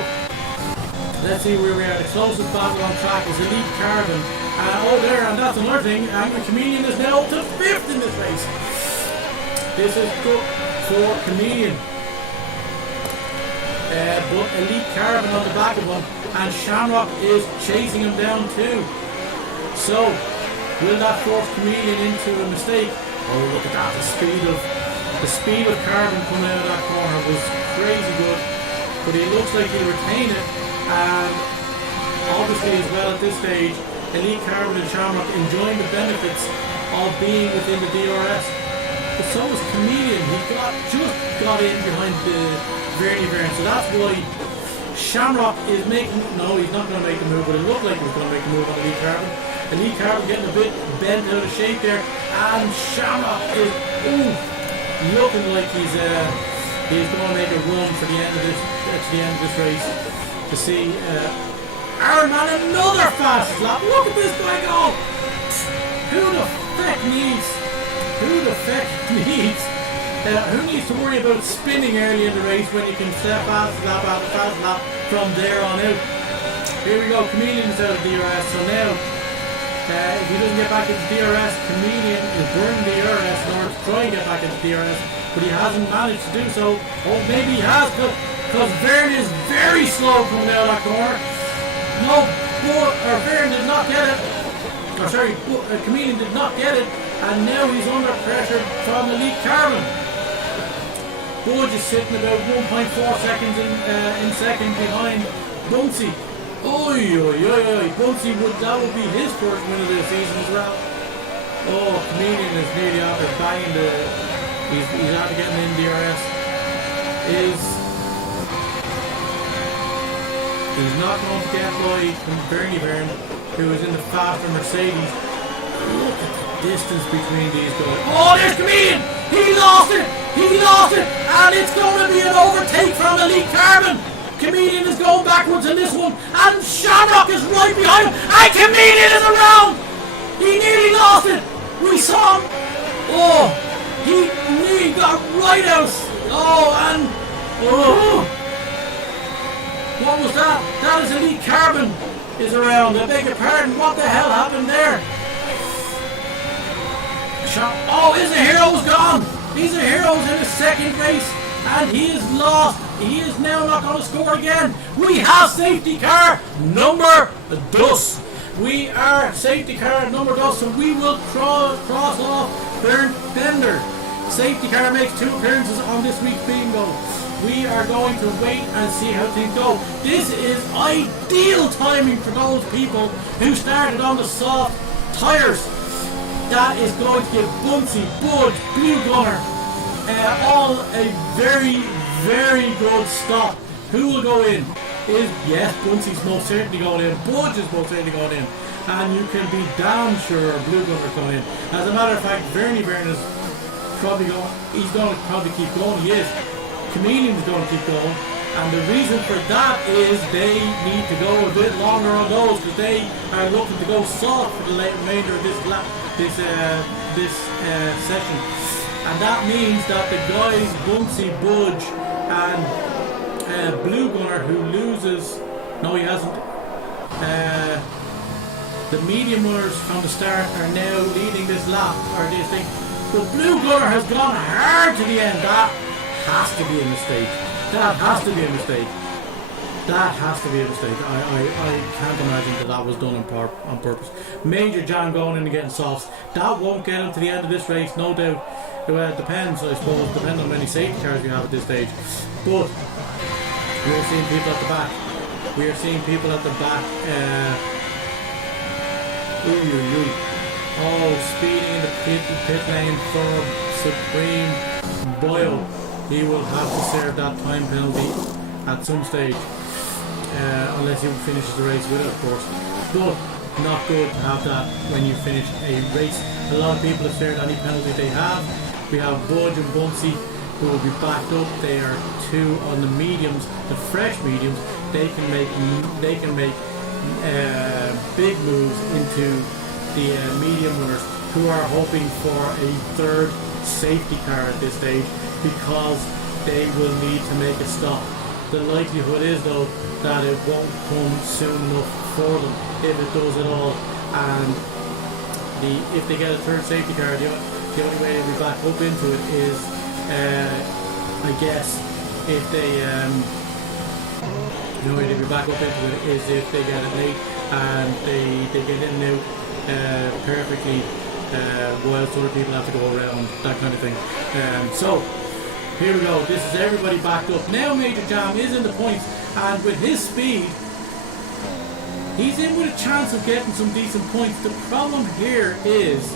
let's see where we are. The closest battle on track is Elite Carbon. Oh, there, and that's another thing. Angry Comedian is now up to 5th in this race. This is good for Comedian. But Elite Carbon on the back of him, and Shamrock is chasing him down too. So, will that force Comedian into a mistake? Oh, look at that! The speed of Carbon coming out of that corner was crazy good. But he looks like he'll retain it, and obviously as well at this stage, Elite Carbon and Shamrock enjoying the benefits of being within the DRS. But so is Comedian. He just got in behind the Vernie Vern, so that's why Shamrock is making. No, he's not going to make the move, but it looked like he was going to make the move on Elite Carbon. Elite Carbon getting a bit bent out of shape there, and Shamrock is looking like he's going to make a run for the end of this race to see our man another fast lap. Look at this guy go! Who the feck needs? Who needs to worry about spinning early in the race when you can step fast lap after fast lap from there on out? Here we go. Comedian is out of DRS, so now if he doesn't get back into DRS, Comedian is burning the DRS in order to try and get back into DRS, but he hasn't managed to do so. Oh, maybe he has, because Vern is very slow coming out of that corner. No, Vern did not get it. Or sorry, Comedian did not get it, and now he's under pressure from Elite Carbon. Budge is sitting about 1.4 seconds in second behind Bunsey. Oi. Bunsey that would be his first win of the season as well. Oh, Comedian is nearly after banging he's after getting in DRS. He's not going to get by Bernie Vern, who is in the faster Mercedes. Look at the distance between these guys. Oh, there's Comedian! He lost it! And it's going to be an overtake from Elite Carbon! Comedian is going backwards in this one, and Shamrock is right behind him, and Comedian is around! He nearly lost it! We saw him! Oh! He nearly got right out! What was that? That is Elite Carbon is around. I beg your pardon, what the hell happened there? Is a Hero's gone! He's a Hero's in his second race, and he is lost. He is now not going to score again. We have safety car number dos. We are safety car number dos, so we will cross off Bernd Bender. Safety car makes 2 appearances on this week's bingo. We are going to wait and see how things go. This is ideal timing for those people who started on the soft tyres. That is going to give Bunsey, Budge, Blue Gunner all a very, very good stop. Who will go in? Yes, Bunsey's most certainly going in. Budge is most certainly going in. And you can be damn sure Blue Gunner's going in. As a matter of fact, Bernie Vern is probably going. He's going to probably keep going. He is. Comedian's going to keep going. And the reason for that is they need to go a bit longer on those because they are looking to go soft for the remainder of this session. And that means that the guys Bunsey, Budge and Blue Gunner who loses, no he hasn't, the medium runners from the start are now leading this lap, or this thing, but Blue Gunner has gone hard to the end. That has to be a mistake. That has to be a mistake. I can't imagine that was done on purpose. Major Jam going in and getting softs. That won't get him to the end of this race, no doubt. Well, it depends, I suppose. Depends on how many safety cars we have at this stage. But we are seeing people at the back. Oh, speeding in the pit lane for Supreme Boyle. He will have to serve that time penalty at some stage, unless he finishes the race with it, of course. But not good to have that when you finish a race. A lot of people have served any penalty they have. We have Budge and Bunsey who will be backed up. They are two on the mediums, the fresh mediums. They can make big moves into the medium winners, who are hoping for a third safety car at this stage, because they will need to make a stop. The likelihood is, though, that it won't come soon enough for them, if it does at all. And if they get a third safety car, the only way they'll be back up into it is, I guess, if they the only way they'll be back up into it is if they get it late and they get in and out perfectly, whilst other people have to go around, that kind of thing. So here we go. This is everybody backed up. Now Major Jam is in the points, and with his speed, he's in with a chance of getting some decent points. The problem here is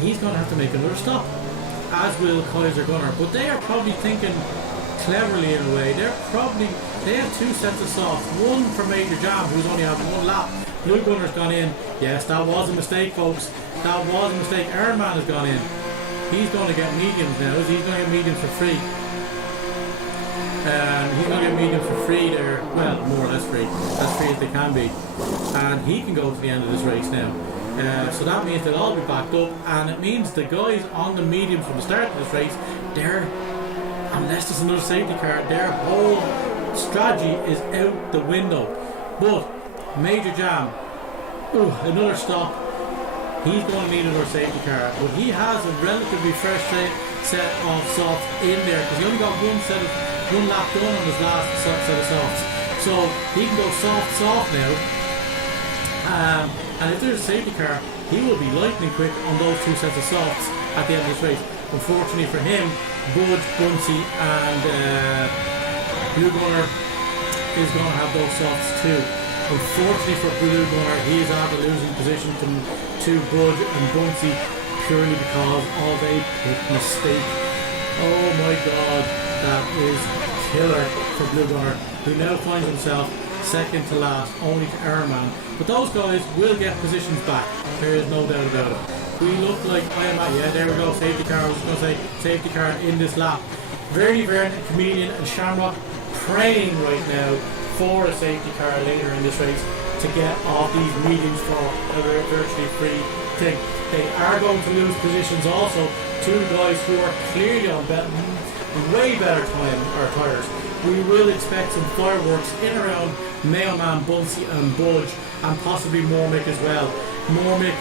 he's going to have to make another stop, as will Kaiser Gunner. But they are probably thinking cleverly in a way. They have two sets of softs. One for Major Jam, who's only having one lap. Blue Gunner's gone in. Yes, that was a mistake, folks. That was a mistake. Ironman has gone in. He's going to get mediums now. He's going to get mediums for free. He's going to get mediums for free there. Well, more or less free. As free as they can be. And he can go to the end of this race now. So that means they'll all be backed up. And it means the guys on the mediums from the start of this race, unless there's another safety car, their whole strategy is out the window. But Major Jam, another stop. He's going to need another safety car, but he has a relatively fresh set of softs in there, because he only got one lap done on his last set of softs. So he can go soft now. And if there's a safety car, he will be lightning quick on those two sets of softs at the end of this race. Unfortunately for him, Budge, Bunsey and Blue Gunner is going to have those softs too. Unfortunately for Blue Gunner, he is at a losing position to Budge and Bunsey, purely because of a pit mistake. Oh my god, that is killer for Blue Gunner, who now finds himself second to last, only to Ironman. But those guys will get positions back, there is no doubt about it. We look like there we go, safety car. I was going to say safety car in this lap. Verdi, Chameleon and Shamrock praying right now for a safety car later in this race to get off these mediums for a virtually free thing. They are going to lose positions also to guys who are clearly on way better tires. We will expect some fireworks in around Mailman, Bunsey and Budge, and possibly Mormick as well. Mormick,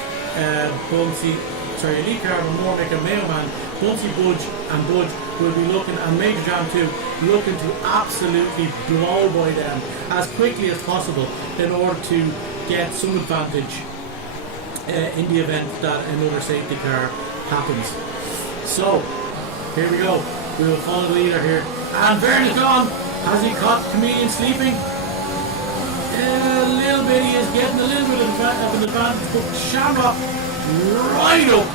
Bunsey, Elite Car, Mormick and Mailman, Bunsey, Budge and Budge will be looking, and Major Jam too, looking to absolutely blow by them as quickly as possible in order to get some advantage in the event that another safety car happens. So, here we go. We will follow the leader here. And Vern is gone. Has he caught Chameleon sleeping? A little bit. He is getting a little bit of an advantage. But Shamrock right up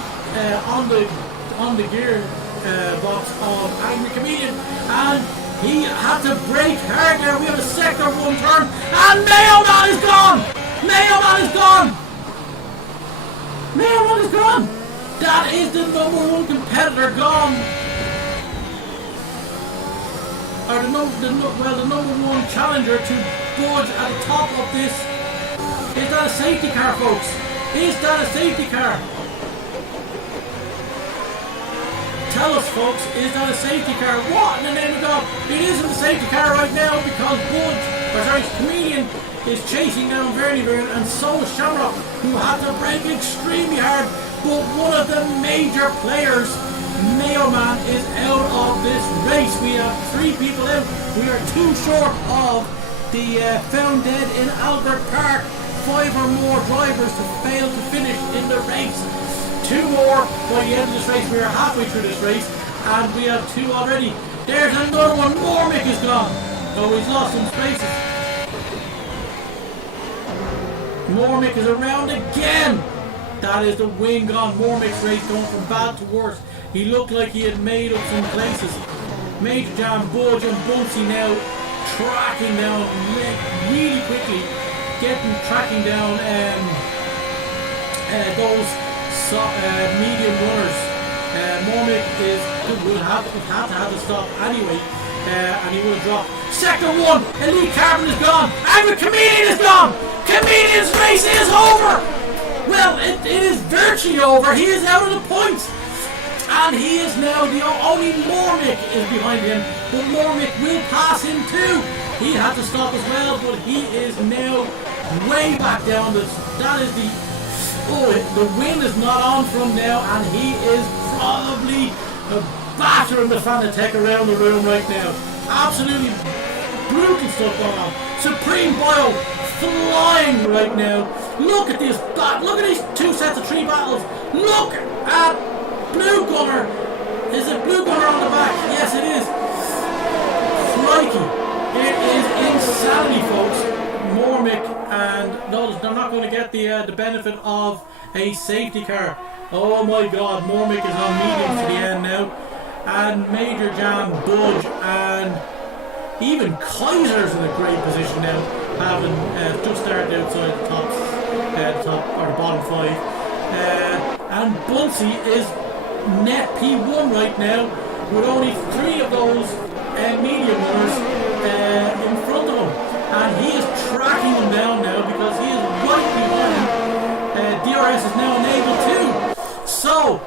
on the gear box of Angry Chameleon. And he had to brake hard there. We have a sector 1 turn. And Mailman is gone! Mailman is gone! Mailman is gone! That is the #1 competitor gone. Or the #1 challenger to Budge at the top of this. Is that a safety car, folks? Is that a safety car? Tell us, folks, is that a safety car? What in the name of God? It isn't a safety car right now because Chameleon is chasing down Vern, and so is Shamrock, who had to brake extremely hard. But one of the major players, Mailman, is out of this race. We have 3 people out. We are 2 short of the found dead in Albert Park. 5 or more drivers to fail to finish in the race. 2 more by the end of this race. We are halfway through this race, and we have 2 already. There's another one. Mormick is gone. Oh, he's lost some spaces. Mormick is around again. That is the win gone. Mormick's race going from bad to worse. He looked like he had made up some places. Major Jam, Budge and Bunsey now tracking down really quickly, tracking down those medium runners. Mormick will have to stop anyway, and he will drop. Second one, Elite Carbon is gone, and the Chameleon is gone. Chameleon's race is over. Well, it is virtually over. He is out of the points. And he is now only Mormick is behind him, but Mormick will pass him too. He had to stop as well, but he is now way back down. That is the wind is not on from now, and he is probably battering the Fanatec around the room right now. Absolutely brutal stuff going on. Supreme Boyle flying right now. Look at this. Look at these two sets of three battles. Look at Blue Gunner. Is it Blue Gunner on the back? Yes, it is. Crikey. It is insanity, folks. Mormick, and no, they're not going to get the benefit of a safety car. Oh my God, Mormick is on mediums to the end now. And Major Jam, Budge, and even Kaiser's in a great position now, having just started outside the top or the bottom five. And Bunsey is net P1 right now, with only three of those medium runners in front of him, and he is tracking them down now because he is right behind. DRS is now enabled too, so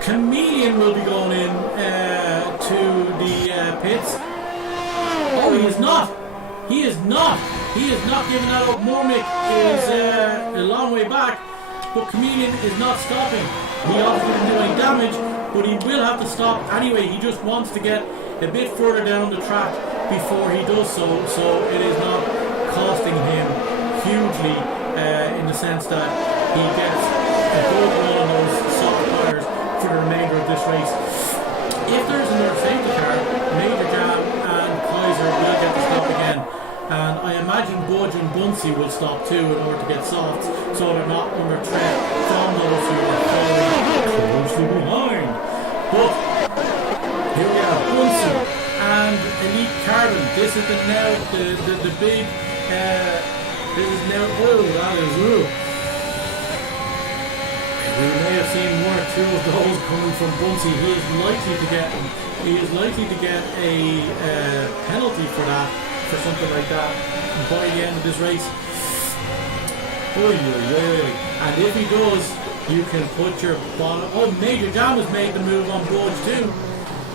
Chameleon will be going in to the pits. Oh, he is not. He is not giving that up. Mormick is a long way back, but Chameleon is not stopping. He obviously didn't do any damage, but he will have to stop anyway. He just wants to get a bit further down the track before he does so it is not costing him hugely in the sense that he gets a good run on those soft tires for the remainder of this race. If there is another safety car, Major Jam and Kaiser will get to stop again. And I imagine Budge and Bunsey will stop too in order to get softs, so they're not under threat from those who are following closely behind. But here we are, Bunsey and Elite Carbon. This is the big. This is now. Oh, that is. We may have seen one or two of those coming from Bunsey. He is likely to get a penalty for that. For something like that by the end of this race. And if he does, you can put your bottom. Oh, Major Jam has made the move on Budge too.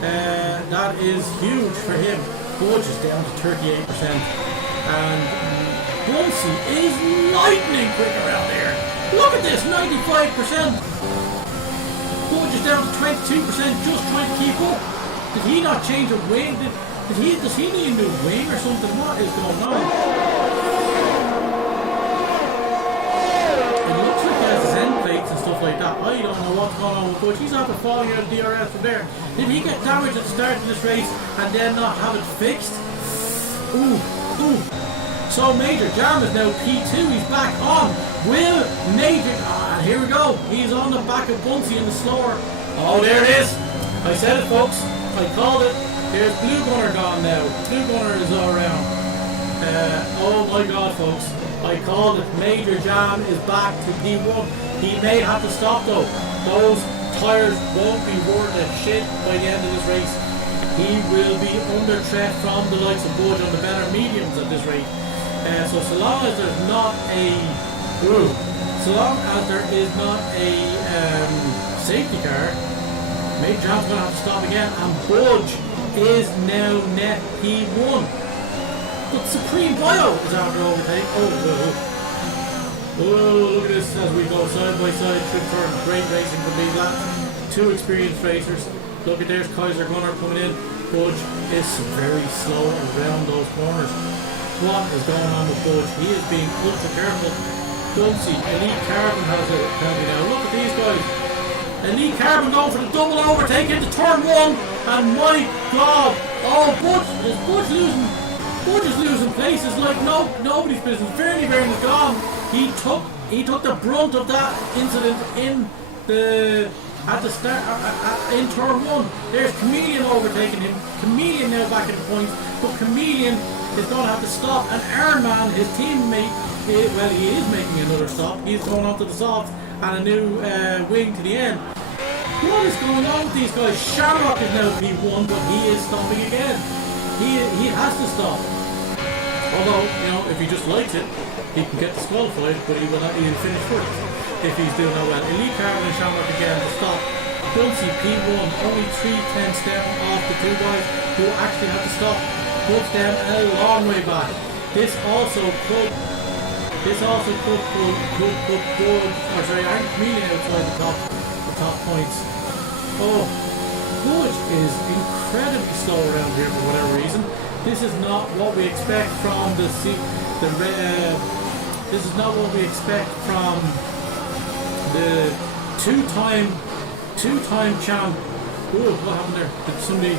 That is huge for him. Budge is down to 38%, and Bunsey is lightning quick around here. Look at this, 95%. Budge is down to 22%, just trying to keep up. Did he not change a wing? Does he need a new wing or something? What is going on? It looks like he has his end plates and stuff like that. I don't know what's going on with Budge. He's after falling out of DRS from there. Did he get damaged at the start of this race and then not have it fixed? Ooh. So Major Jam is now P2. He's back on. Will Major... and here we go. He's on the back of Bunsey in the slower. Oh, there it is. I said it, folks. I called it. There's Blue Gunner gone now. Blue Gunner is all around. Oh my God, folks. I called it. Major Jam is back to D1. He may have to stop though. Those tyres won't be worth a shit by the end of this race. He will be under threat from the likes of Budge on the better mediums at this rate. So long as there's not a... safety car, Major Jam's going to have to stop again, and Budge is now net P1. But Supreme Bio is after overtake. Oh, look at this as we go side by side through turn. Great racing from these lads. Two experienced racers. Look at there's Kaiser Gunner coming in. Budge is very slow around those corners. What is going on with Budge? He is being ultra careful. Bunsey, Elite Carbon has a penalty now. Look at these guys. Elite Carbon going for the double overtake into turn one, and my God, oh, is Budge losing? Budge is losing places like nobody's business. Vernie is gone. He took the brunt of that incident at the start in turn 1. There's Chameleon overtaking him. Chameleon now back at the points, but Chameleon is going to have to stop. And Ironman, his teammate, he is making another stop. He's going onto the softs and a new wing to the end. What is going on with these guys? Shamrock is now P1, but he is stopping again. He has to stop. Although, if he just likes it, he can get disqualified, but he'll finish first if he's doing that well. Elite Carbon and Shamrock again to stop. Bunsey P1, only 3/10 down off the two guys who actually have to stop. Puts them a long way back. This also could put Iron Chameleon outside the top points. Oh, Budge is incredibly slow around here for whatever reason. This is not what we expect from this is not what we expect from the two-time champ. Oh, what happened there? Did somebody?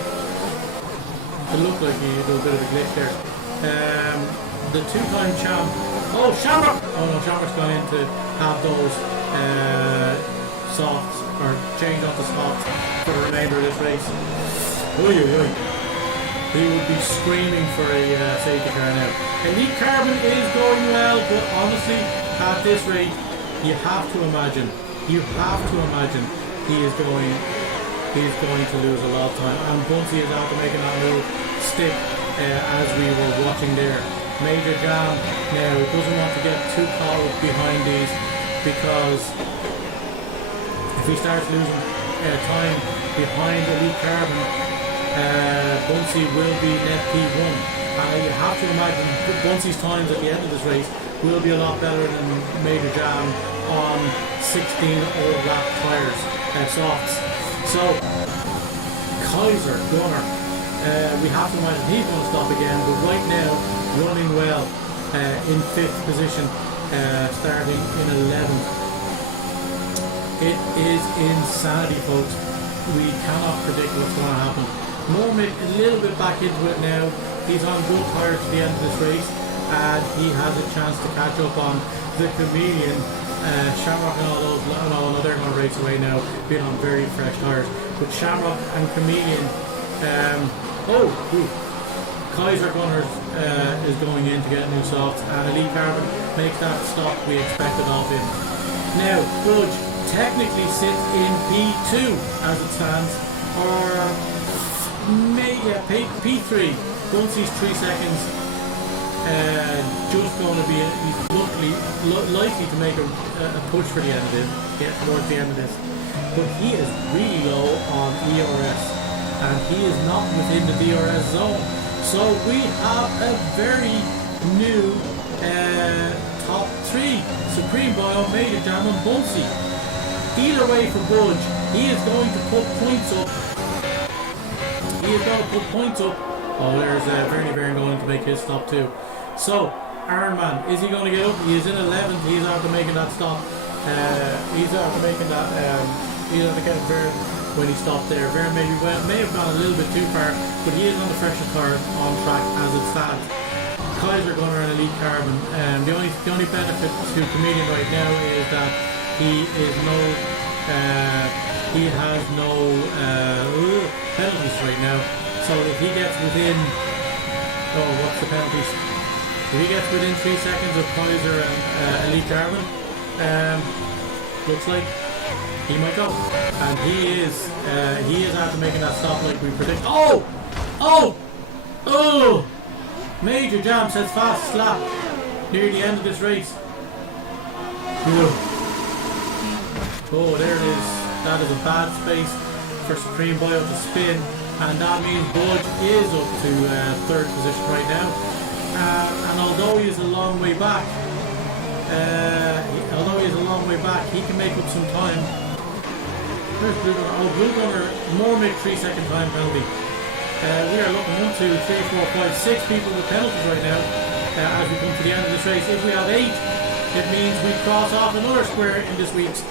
It looked like he did a bit of a glitch there. The two-time champ. Oh, Shamrock! Oh no, Shamrock's gone in to have those softs or change off the softs for the remainder of this race. Oy, oy, oy. He would be screaming for a safety car now. Elite Carbon is going well, but honestly, at this rate, you have to imagine he is going to lose a lot of time. And Bunsey is after making that move stick as we were watching there. Major Jam now doesn't want to get too caught up behind these, because if he starts losing time behind Elite Carbon, Bunsey will be net P1. You have to imagine Bunsey's times at the end of this race will be a lot better than Major Jam on 16 old lap tyres, softs. So, Kaiser, Gunner, we have to imagine he's going to stop again, but right now, running well in 5th position, starting in 11th. It is insanity, folks. We cannot predict what's going to happen. Mormon a little bit back into it now. He's on good tyres to the end of this race, and he has a chance to catch up on the Chameleon. Shamrock and all those, they're going to race away now, being on very fresh tyres. But Shamrock and Chameleon, Kaiser Gunners is going in to get new softs, and Elite Carbon makes that stop we expected of him. Now, Budge technically sits in P2 as it stands, or P3. Bunsey's 3 seconds. Just going to be, he's likely to make a push for the end of this, get towards the end of this. But he is really low on ERS, and he is not within the DRS zone. So we have a very new top 3. Supreme Bio, Major Jam and Bunsey. Either way for Budge, he is going to put points up. Oh, there's Vernie going to make his stop too. So, Ironman, is he going to get up? He is in 11th. He's after making that stop. He's after making that. He's after getting Verne when he stopped there. Verne may have gone a little bit too far, but he is on the freshest car on track as it stands. Kaiser Gunner and Elite Carbon. The only benefit to Chameleon right now is that he has no penalties right now. So if he gets within, what's the penalties? If he gets within 3 seconds of Kaiser and Elite Carbon, looks like he might go. And he is after making that stop like we predicted. Major Jam says fast slap near the end of this race. Oh, there it is. That is a bad space for Supreme Bio to spin, and that means Budge is up to 3rd position right now. And although he is a long way back, he can make up some time. Where's Blue Gunner? Blue Gunner, more make 3 second time penalty. We are looking 1, 2, 3, 4, 5, 6 people with penalties right now as we come to the end of this race. If we have 8, it means we cross off another square in this week's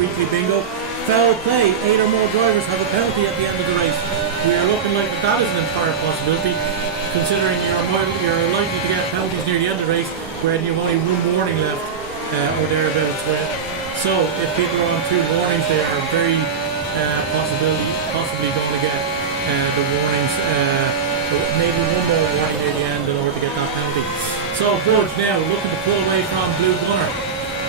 weekly bingo. Foul play, 8 or more drivers have a penalty at the end of the race. We are looking like that is an entire possibility. considering you're likely to get penalties near the end of the race when you've only one warning left or thereabouts. So if people are on 2 warnings, they are very possibly going to get the warnings, maybe one more warning near the end in order to get that penalty. So Budge now looking to pull away from Blue Gunner.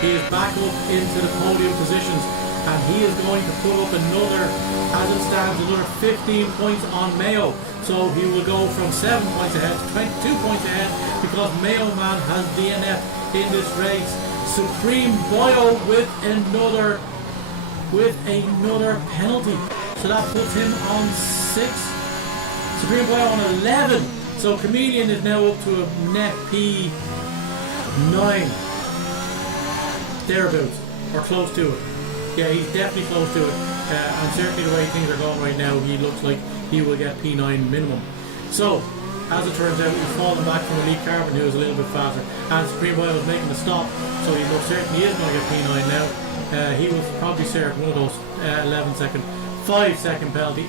He is back up into the podium positions, and he is going to pull up another, as it stands, another 15 points on Mayo. So he will go from 7 points ahead to 22 points ahead because Mayo Man has DNF in this race. Supreme Boyo with another penalty. So that puts him on 6. Supreme Boyo on 11. So Chameleon is now up to a net P9. Thereabouts, or close to it. Yeah, he's definitely close to it. And certainly the way things are going right now, he looks like he will get P9 minimum. So, as it turns out, he's fallen back from Elite Carbon, who is a little bit faster. And Supreme Boy was making the stop, so he most certainly is going to get P9 now. He will probably serve one of those 5-second penalty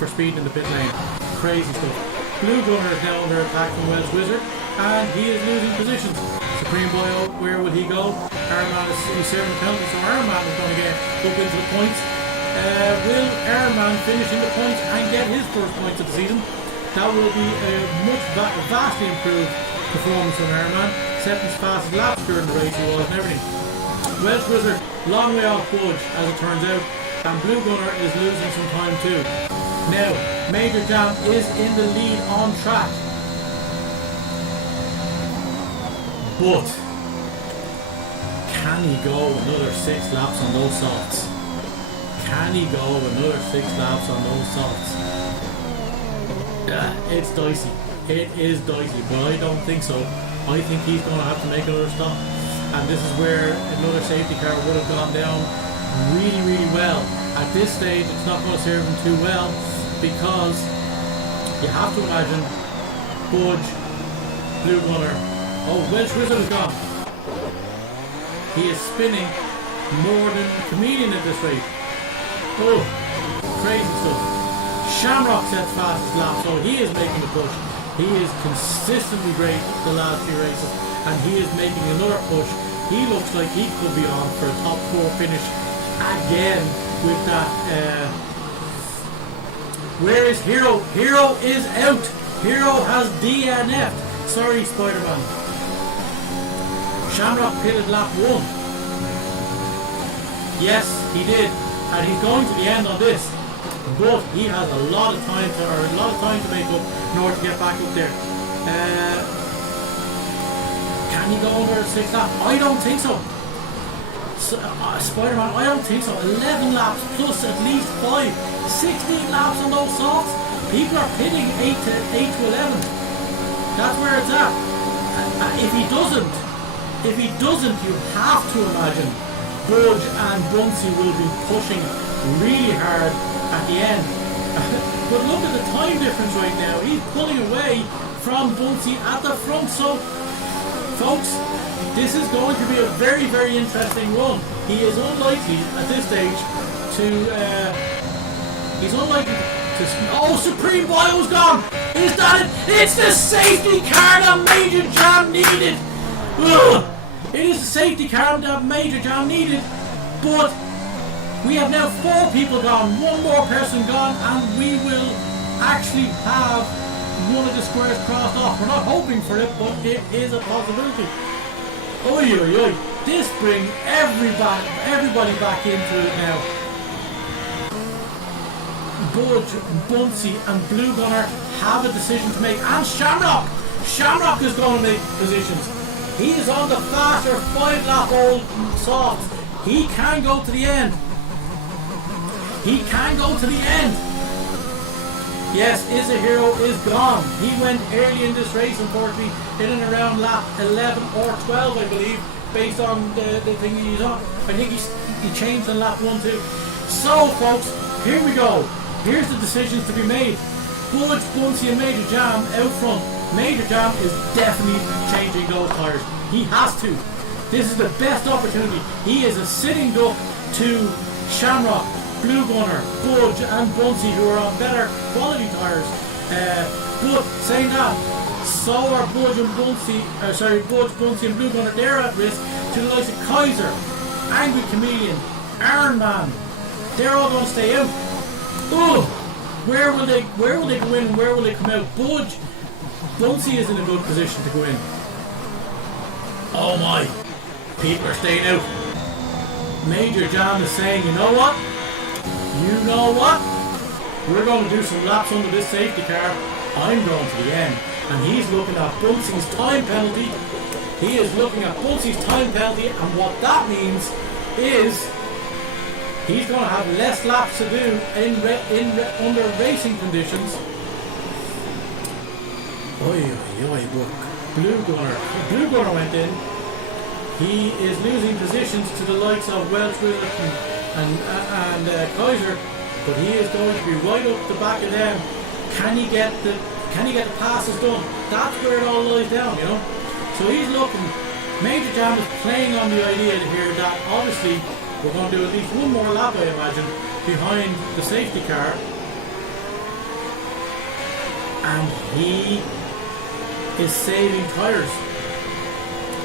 for speed in the pit lane. Crazy stuff. Blue Gunner is now under attack from Welsh Wizard, and he is losing positions. Supreme Boyo, where will he go? Ironman is serving the penalty, so Ironman is going to get up into the points. Will Ironman finish in the points and get his first points of the season? That will be a vastly improved performance from Ironman. Setting his fastest laps during the race he was and everything. Welsh Wizard, long way off Budge, as it turns out, and Blue Gunner is losing some time too. Now, Major Jam is in the lead on track. But can he go another 6 laps on those softs? Can he go another 6 laps on those softs? It's dicey. It is dicey, but I don't think so. I think he's going to have to make another stop. And this is where another safety car would have gone down really, really well. At this stage, it's not going to serve him too well because you have to imagine Budge, Blue Gunner. Oh, Welsh Wizard is gone. He is spinning more than Chameleon at this rate. Oh, crazy stuff. Shamrock sets fastest lap, so he is making the push. He is consistently great the last few races, and he is making another push. He looks like he could be on for a top 4 finish again with that. Where is Hero? Hero is out. Hero has DNF'd. Sorry, Spider-Man. Shamrock pitted lap 1. Yes, he did, and he's going to the end on this. But he has a lot of time to make up in order to get back up there. Can he go over 6 laps? I don't think so. Spider-Man, I don't think so. 11 laps plus at least 5. 16 laps on those softs. People are pitting 8 to 11. That's where it's at. If he doesn't, you have to imagine Budge and Bunsey will be pushing really hard at the end. But look at the time difference right now. He's pulling away from Bunsey at the front. So, folks, this is going to be a very, very interesting run. He is unlikely at this stage to. Oh, Supreme Boyo's gone! Is that it? It's the safety car that Major Jam needed! Ugh. It is the safety car that Major Jam needed, but we have now 4 people gone, 1 more person gone, and we will actually have one of the squares crossed off. We're not hoping for it, but it is a possibility. Oi, oi, oi. This brings everybody back into it now. Budge, Bunsey and Blue Gunner have a decision to make, and Shamrock! Shamrock is going to make positions. He is on the faster 5-lap old soft. He can go to the end. He can go to the end. Yes, Is a Hero is gone. He went early in this race, unfortunately, in and around lap 11 or 12, I believe, based on the thing he's on. I think he changed on lap 1 too. So, folks, here we go. Here's the decisions to be made. Budge, Bunsey and Major Jam out front. Major Jam is definitely changing those tyres. He has to. This is the best opportunity. He is a sitting duck to Shamrock, Blue Gunner, Budge and Bunsey, who are on better quality tyres. But saying that, so are Budge, Bunsey and Blue Gunner, they're at risk to the likes of Kaiser, Angry Chameleon, Iron Man. They're all going to stay out. Oh, where will they go in and where will they come out? Bunsey is in a good position to go in. Oh my, people are staying out. Major Jam is saying, you know what? We're going to do some laps under this safety car. I'm going to the end. And he's looking at Bunsey's time penalty. He is looking at Bunsey's time penalty, and what that means is he's going to have less laps to do under racing conditions. Blue Gunner went in. He is losing positions to the likes of Welsh Wizard and Kaiser, but he is going to be right up the back of them. Can he get the passes done? That's where it all lies down, you know. So he's looking. Major Jam is playing on the idea here that obviously we're going to do at least one more lap, I imagine, behind the safety car, and he is saving tyres.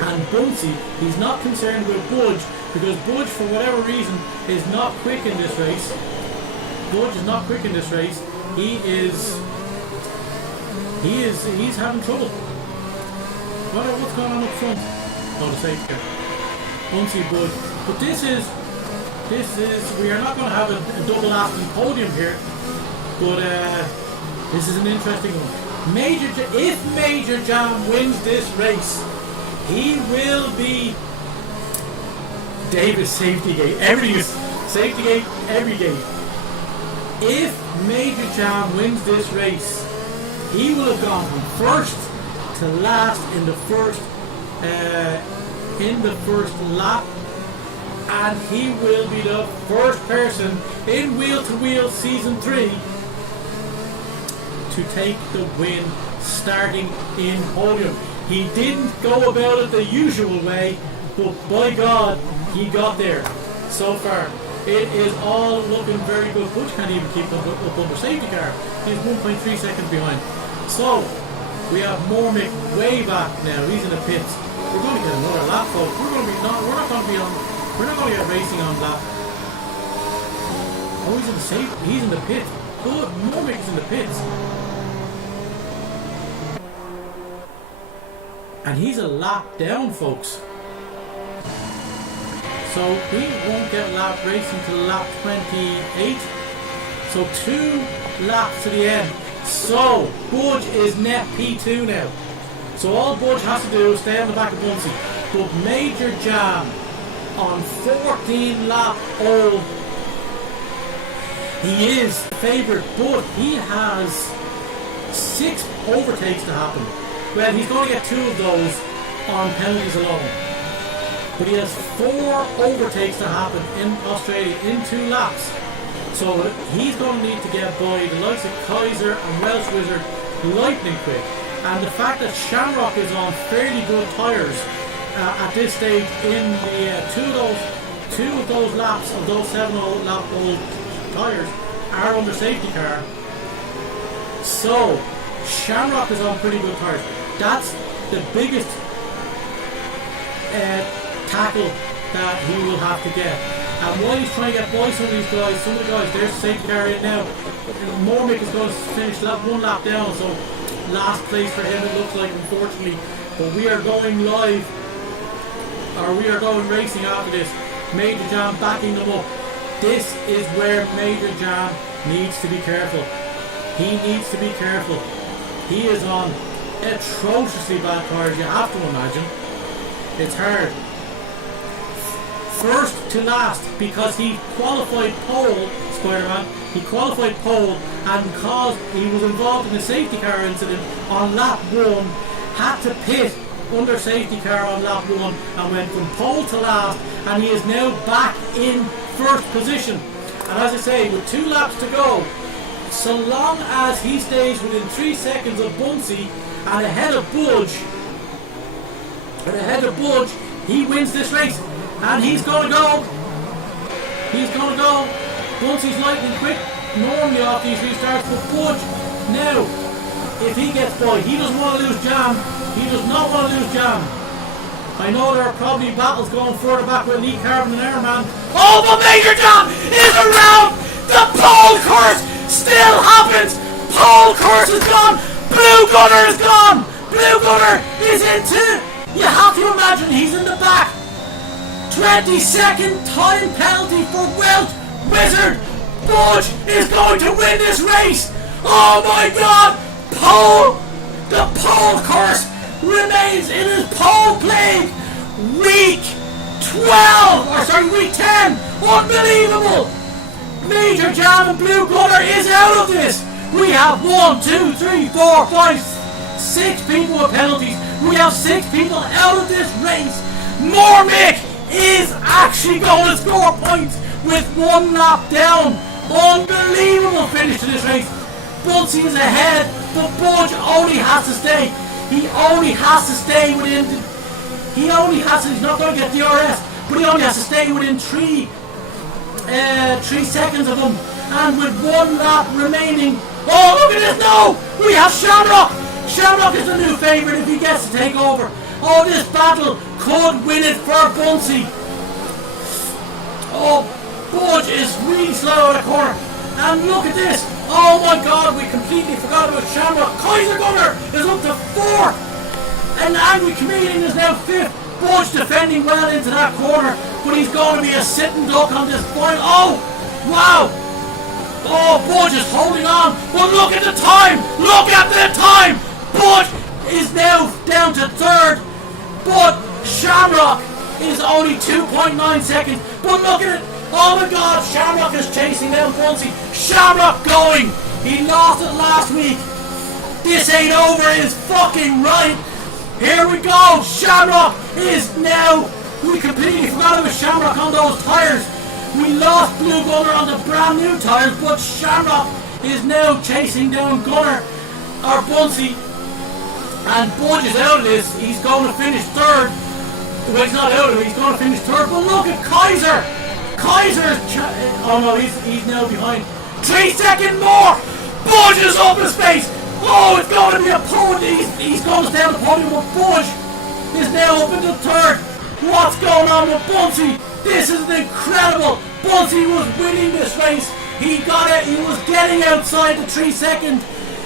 And Bunsey, he's not concerned with Budge, because Budge, for whatever reason, is not quick in this race. Budge is not quick in this race. He's having trouble. What's going on up front? Oh, the safety car. Bunsey, Budge. But this is, we are not going to have a double Aston podium here, but this is an interesting one. If Major Jam wins this race, he will be Davis safety gate. Everything is safety gate, every gate. If Major Jam wins this race, he will have gone from first to last in the first lap, and he will be the first person in Wheel to Wheel Season 3 to take the win starting in podium. He didn't go about it the usual way, but by God, he got there so far. It is all looking very good. Butch can't even keep up under safety car. He's 1.3 seconds behind. So, we have Mormick way back now. He's in the pits. We're going to get another lap, folks. We're not going to get racing on lap. Oh, he's in the pit. Good, Mormick's in the pits. And he's a lap down, folks. So we won't get lap racing till lap 28. So 2 laps to the end. So Budge is net P2 now. So all Budge has to do is stay on the back of Bunsey. But Major Jam on 14 lap old. He is favourite, but he has 6 overtakes to happen. Well, he's going to get 2 of those on penalties alone. But he has 4 overtakes to happen in Australia in 2 laps. So he's going to need to get by the likes of Kaiser and Welsh Wizard lightning quick. And the fact that Shamrock is on fairly good tyres at this stage in the 2 of those laps of those 7 lap old tyres are under safety car. So Shamrock is on pretty good tyres. That's the biggest tackle that he will have to get. And while he's trying to get by some of the guys, there's the safety car in now. Mormick is going to finish 1 lap down, so last place for him it looks like, unfortunately. But we are going live, or we are going racing after this. Major Jam backing them up. This is where Major Jam needs to be careful. He needs to be careful. He is on atrociously bad tyres, you have to imagine. It's hard. First to last, because he qualified pole, Spider-Man, and because he was involved in a safety car incident on lap 1, had to pit under safety car on lap 1 and went from pole to last, and he is now back in first position. And as I say, with 2 laps to go, so long as he stays within 3 seconds of Bunsey and ahead of Budge, he wins this race. And he's going to go. Bunsey's lightning quick normally off these restarts, but Budge now if he gets by. He doesn't want to lose Jam. He does not want to lose Jam. I know there are probably battles going further back with Lee Carbon and Airman. Oh, but Major Jam is around! The pole curse still happens! Pole curse is gone! Blue Gunner is gone! Blue Gunner is into... You have to imagine he's in the back. 20-second time penalty for Wilt Wizard. Budge is going to win this race. Oh my God! The pole curse remains in his pole plague. Week 10. Unbelievable. Major Jam and Blue Gunner is out of this. We have 1, 2, 3, 4, 5, 6 people with penalties. We have 6 people out of this race. Mormick is actually going to score points with 1 lap down. Unbelievable finish to this race. Bunsey is ahead, but Budge only has to stay. He only has to stay within. He's not going to get the RS, but he only has to stay within 3 seconds of him. And with 1 lap remaining. Oh, look at this! No! We have Shamrock! Shamrock is the new favourite if he gets to take over. Oh, this battle could win it for Bunsey. Oh, Budge is really slow out of the corner. And look at this. Oh my God, we completely forgot about Shamrock. Kaiser Gunner is up to 4th. And Angry Chameleon is now 5th. Budge defending well into that corner. But he's going to be a sitting duck on this point. Oh, wow. Oh, Budge is holding on. But look at the time. Look at the time. Budge is now down to 3rd. But Shamrock is only 2.9 seconds. But look at it. Oh my God, Shamrock is chasing down Bunsey. Shamrock going. He lost it last week. This ain't over is fucking right. Here we go. Shamrock is now. We completely forgot about Shamrock on those tyres. We lost Blue Gunner on the brand new tyres, but Shamrock is now chasing down Gunner or Bunsey. And Budge is out of this. He's going to finish 3rd. Well, he's not out of it. He's going to finish 3rd. But look at Kaiser. Oh no, he's now behind. 3 seconds more. Budge is up in space. Oh, it's going to be a podium. He's going to stay on the podium, but Budge is now up into 3rd. What's going on with Bunsey? This is incredible. Bunsey was winning this race. He got it. He was getting outside the 3 second.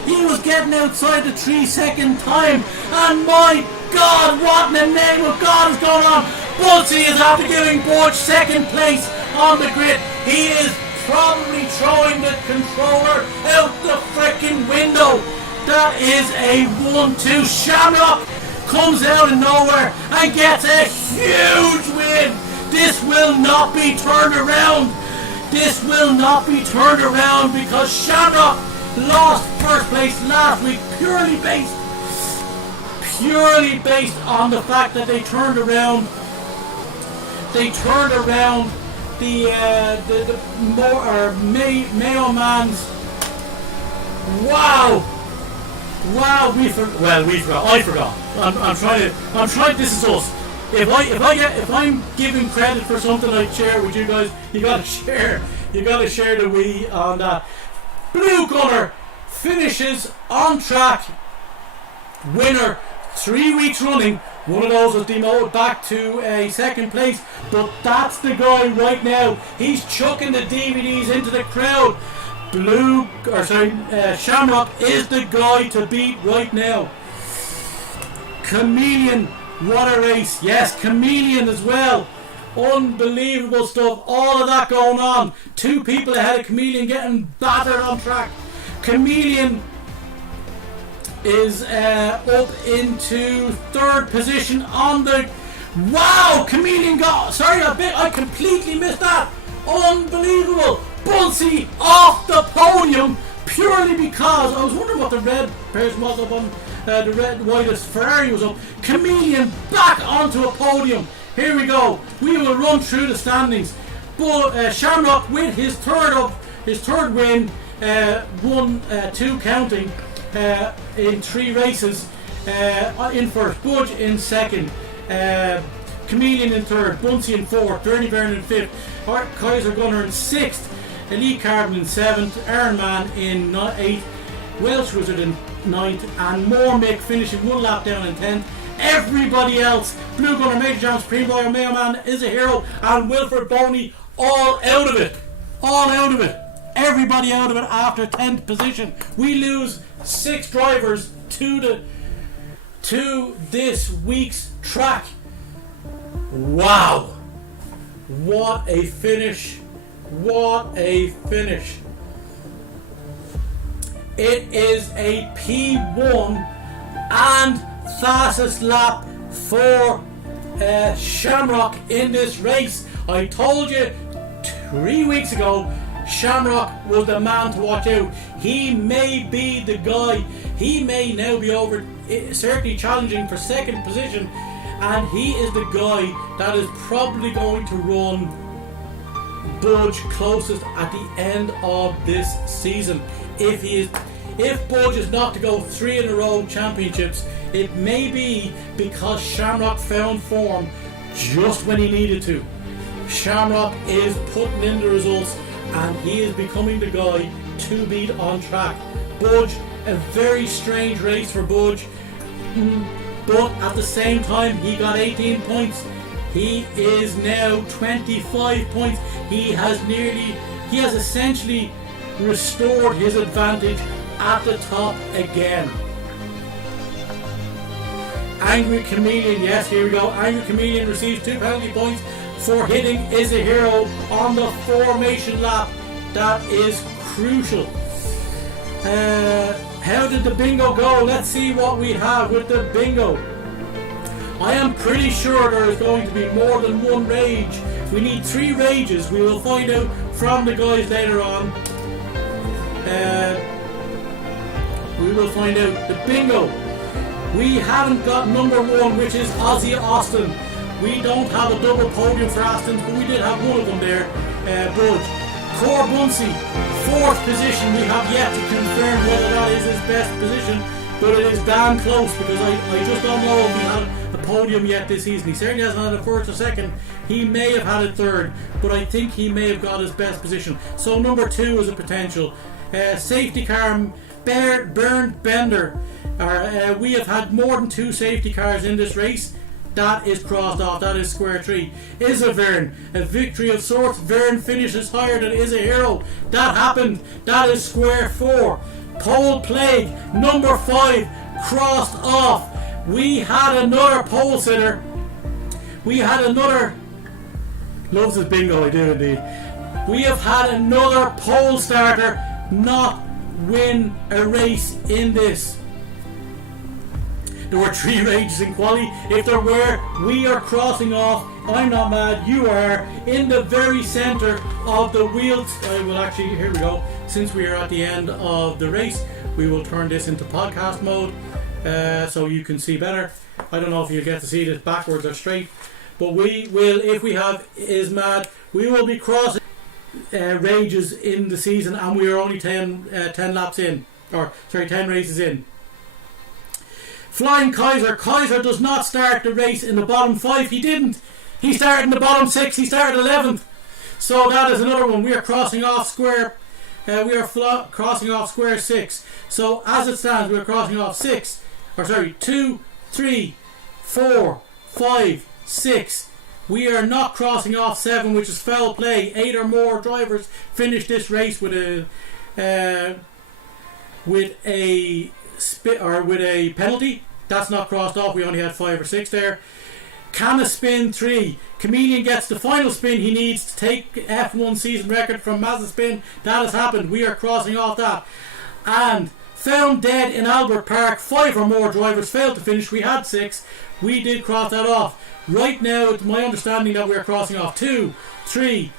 He was getting outside the 3 second time. And my God, what in the name of God is going on? Bunsey is after giving Budge 2nd place on the grid. He is probably throwing the controller out the freaking window. That is a 1-2. Shamrock comes out of nowhere and gets a huge win. This will not be turned around. This will not be turned around because Shamrock lost 1st place last week purely based on the fact that they turned around the Mayo Man's. Wow, we forgot. I forgot. I'm trying. This is us. If I'm giving credit for something I share with you guys, you gotta share the we on that. Blue Gunner finishes on track, winner 3 weeks running. One of those was demoted back to a 2nd place, but that's the guy right now. He's chucking the DVDs into the crowd. Shamrock is the guy to beat right now. Chameleon, what a race. Yes, Chameleon as well. Unbelievable stuff. All of that going on. 2 people ahead of Chameleon getting battered on track. Chameleon is up into 3rd position on the... Wow! Chameleon got... Sorry, I completely missed that. Unbelievable. Bunsey off the podium purely because I was wondering what the red person was up on the red whitest Ferrari was up. Chameleon back onto a podium. Here we go. We will run through the standings. But Shamrock with his third win, 1-2 counting in 3 races. In 1st, Budge in 2nd, Chameleon in 3rd, Bunsey in 4th, Bernie Byrne in 5th, Kaiser Gunner in 6th, Elite Carbon in 7th, Iron Man in 8th, Welsh was in 9th, and Mormick finishing 1 lap down in 10th. Everybody else, Blue Gunner, Major Jams, Preboy, Mayo Man, Is a Hero, and Wilfred Boney, all out of it. All out of it. Everybody out of it after 10th position. We lose 6 drivers to this week's track. Wow. What a finish. What a finish. It is a P1 and fastest lap for Shamrock in this race. I told you 3 weeks ago Shamrock was the man to watch out. He may be the guy. He may now be certainly challenging for 2nd position, and he is the guy that is probably going to run Budge closest at the end of this season. If Budge is not to go 3 in a row championships, it may be because Shamrock found form just when he needed to. Shamrock is putting in the results, and he is becoming the guy to beat on track. Budge, a very strange race for Budge, but at the same time he got 18 points. He is now 25 points. He has essentially restored his advantage at the top again. Angry Chameleon, yes, here we go. Angry Chameleon receives 2 penalty points for hitting Is a Hero on the formation lap. That is crucial. How did the bingo go? Let's see what we have with the bingo. I am pretty sure there is going to be more than 1 rage. We need 3 rages. We will find out from the guys later on. We will find out. The bingo. We haven't got number 1, which is Ozzy Austin. We don't have a double podium for Aston, but we did have one of them there. Budge. Cor Bunsey, 4th position. We have yet to confirm whether that is his best position, but it is damn close, because I just don't know if he had a podium yet this season. He certainly hasn't had a 1st or 2nd. He may have had a 3rd, but I think he may have got his best position. So number 2 is a potential. Safety car, Bernd Bender. We have had more than 2 safety cars in this race. That is crossed off. That is square 3. Is a Vern, a victory of sorts. Vern finishes higher than Is a Hero. That happened. That is square 4. Pole Plague, number 5, crossed off. We had another pole sitter. We had another. Loves his bingo, I do indeed. We have had another pole starter not win a race in this. There were 3 rages in quali. If there were, we are crossing off. I'm not mad, you are, in the very centre of the wheels. Well, actually, here we go. Since we are at the end of the race, we will turn this into podcast mode so you can see better. I don't know if you get to see this backwards or straight, but we will, if we have Is Mad, we will be crossing rages in the season, and we are only 10 laps in, or sorry, 10 races in. Flying Kaiser. Kaiser does not start the race in the bottom 5. He didn't. He started in the bottom 6. He started 11th. So that is another one. We are crossing off square. Crossing off square 6. So as it stands, we are crossing off 2, 3, 4, 5, 6. We are not crossing off 7, which is foul play. 8 or more drivers finish this race with a penalty. That's not crossed off. We only had 5 or 6 there. Can a spin 3. Chameleon gets the final spin he needs to take F1 season record from Mazepin. That has happened. We are crossing off that. And found dead in Albert Park. 5 or more drivers failed to finish. We had 6. We did cross that off. Right now, it's my understanding that we are crossing off 2, 3,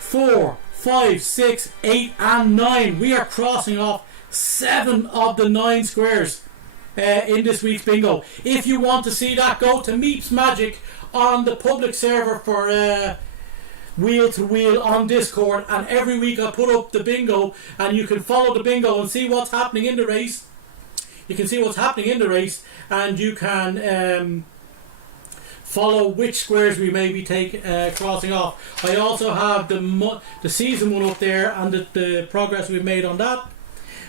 4, 5, 6, 8 and 9. We are crossing off 7 of the 9 squares in this week's bingo. If you want to see that, go to Meeps Magic on the public server for Wheel to Wheel on Discord, and every week I put up the bingo, and you can follow the bingo and see what's happening in the race. You can see what's happening in the race, and you can follow which squares we may be crossing off. I also have the season one up there and the progress we've made on that.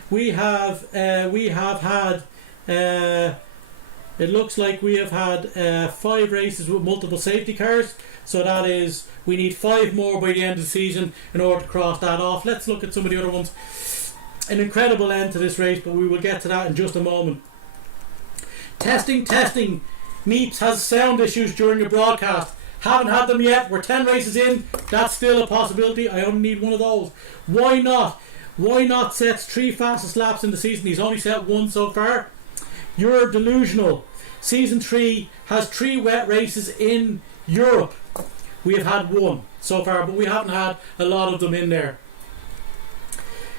we have had. It looks like we have had 5 races with multiple safety cars. So that is, we need 5 more by the end of the season in order to cross that off. Let's look at some of the other ones. An incredible end to this race, but we will get to that in just a moment. Testing. Meeps has sound issues during the broadcast. Haven't had them yet. We're 10 races in. That's still a possibility. I only need one of those. Why not? Why not sets 3 fastest laps in the season? He's only set 1 so far. You're delusional. Season 3 has 3 wet races in Europe. We have had 1 so far, but we haven't had a lot of them in there.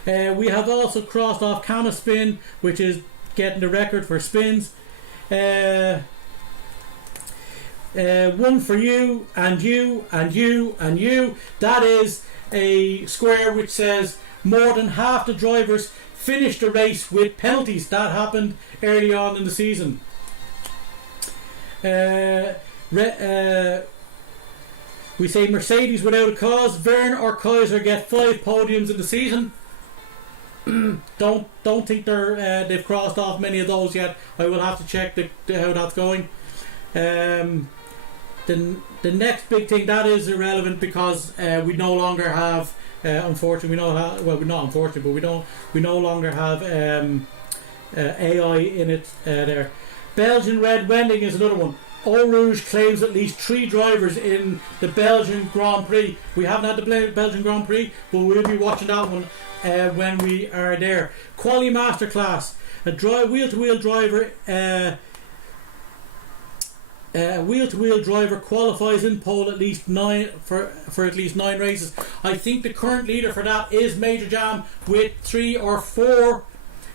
We have also crossed off Kama Spin, which is getting the record for spins. 1 for you, and you, and you, and you. That is a square which says more than half the drivers finished the race with penalties. That happened early on in the season. We say Mercedes without a cause. Verne or Kaiser get 5 podiums in the season. Don't think they've crossed off many of those yet. I will have to check how that's going. The next big thing that is irrelevant because we no longer have. Unfortunately, we no longer have AI in it there. Belgian Red Wending is another one. Eau Rouge claims at least 3 drivers in the Belgian Grand Prix. We haven't had the Belgian Grand Prix, but we'll be watching that one when we are there. Quali Masterclass. A wheel-to-wheel driver qualifies in pole at least 9 for at least 9 races. I think the current leader for that is Major Jam with 3 or 4.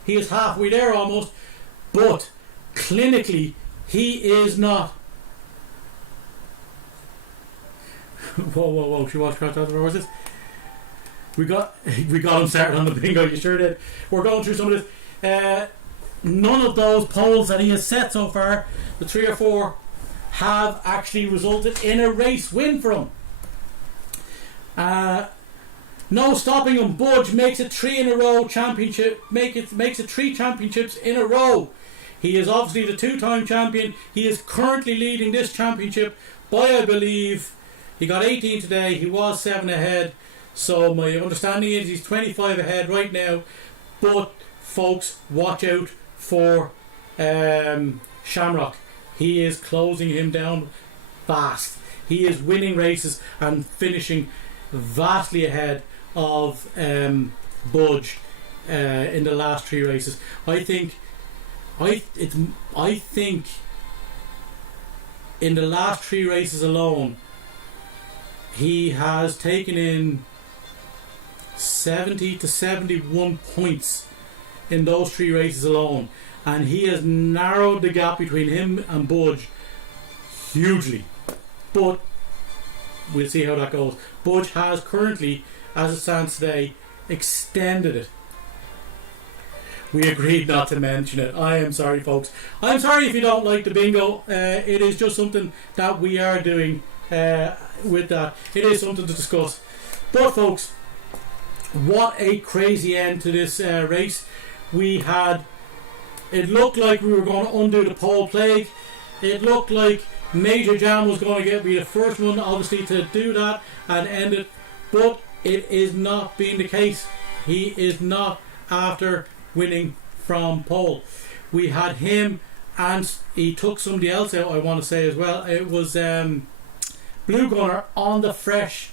He is halfway there almost, but clinically he is not. Whoa! She watched cross over horses. We got him started on the bingo. You sure did. We're going through some of this. None of those poles that he has set so far, the 3 or 4, have actually resulted in a race win for him. No stopping him. Budge makes it 3 in a row championship. Makes it 3 championships in a row. He is obviously the 2-time champion. He is currently leading this championship by, I believe, he got 18 today. He was 7 ahead. So my understanding is he's 25 ahead right now. But folks, watch out for Shamrock. He is closing him down fast. He is winning races and finishing vastly ahead of Budge in the last 3 races. I think in the last 3 races alone, he has taken in 70 to 71 points in those 3 races alone, and he has narrowed the gap between him and Budge hugely. But we'll see how that goes. Budge has currently, as it stands today, extended it. We agreed not to mention it. I am sorry, folks. I'm sorry if you don't like the bingo. It is just something that we are doing with that. It is something to discuss. But folks, what a crazy end to this race. It looked like we were going to undo the pole plague. It looked like Major Jam was going to be the first one, obviously, to do that and end it. But it is not being the case. He is not after winning from pole. We had him, and he took somebody else out, I want to say as well. It was Blue Gunner on the fresh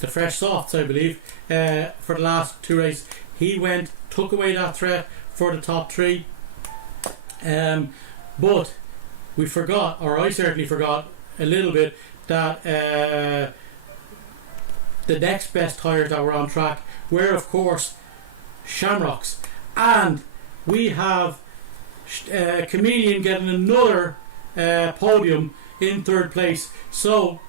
the fresh softs, I believe, for the last 2 races. He took away that threat for the top 3. But we forgot, or I certainly forgot a little bit, that the next best tyres that were on track were, of course, Shamrocks. And we have Chameleon getting another podium in 3rd place. So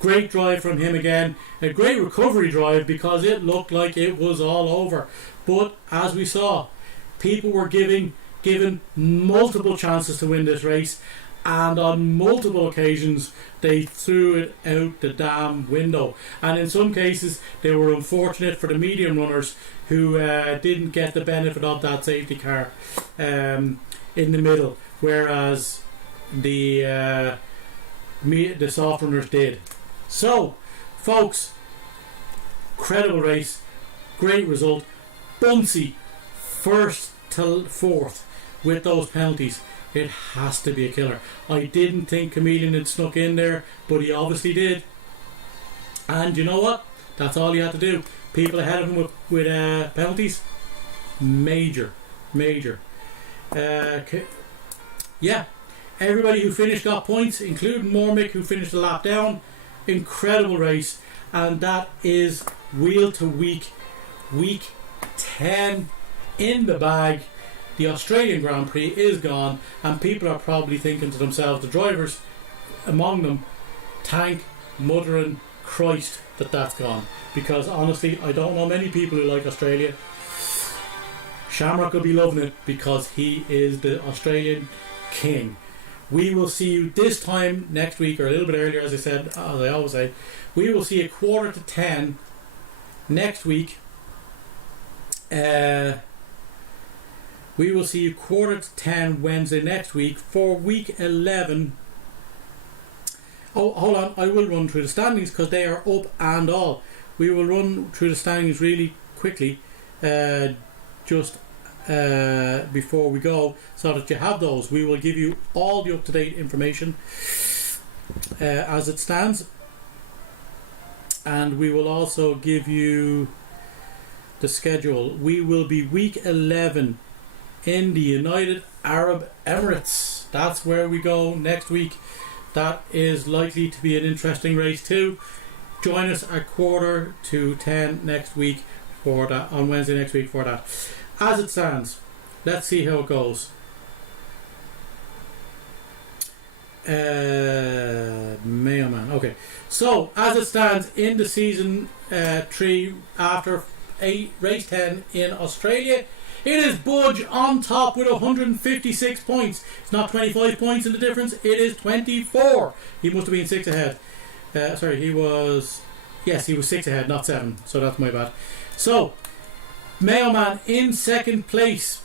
great drive from him again. A great recovery drive, because it looked like it was all over. But as we saw, people were given multiple chances to win this race, and on multiple occasions they threw it out the damn window. And in some cases they were unfortunate for the medium runners who didn't get the benefit of that safety car in the middle, whereas the soft runners did. So folks, credible race, great result. Bunsey first to fourth with those penalties. It has to be a killer. I didn't think Chameleon had snuck in there, but he obviously did. And you know what? That's all you had to do. People ahead of him with penalties, major. Yeah, everybody who finished got points, including Mormick, who finished a lap down. Incredible race, and that is wheel to week 10 in the bag. The Australian Grand Prix is gone, and people are probably thinking to themselves, the drivers among them, thank muttering Christ that's gone, because honestly I don't know many people who like Australia. Shamrock will be loving it because he is the Australian king. We will see you this time next week, or a little bit earlier, as I said, as I always say. We will see you 9:45 next week. We will see you 9:45 Wednesday next week for week 11. Oh, hold on, I will run through the standings because they are up and all. We will run through the standings really quickly, just before we go, so that you have those. We will give you all the up-to-date information as it stands, and we will also give you the schedule. We will be week 11 in the United Arab Emirates. That's where we go next week. That is likely to be an interesting race too. Join us at 9:45 next week for that, on Wednesday next week for that. As it stands, let's see how it goes. Mailman. Okay, so as it stands in the season 3 after race 10 in Australia, it is Budge on top with 156 points. It's not 25 points in the difference, it is 24. He must have been 6 ahead. He was 6 ahead, not 7. So that's my bad. So, Mailman in second place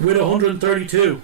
with 132.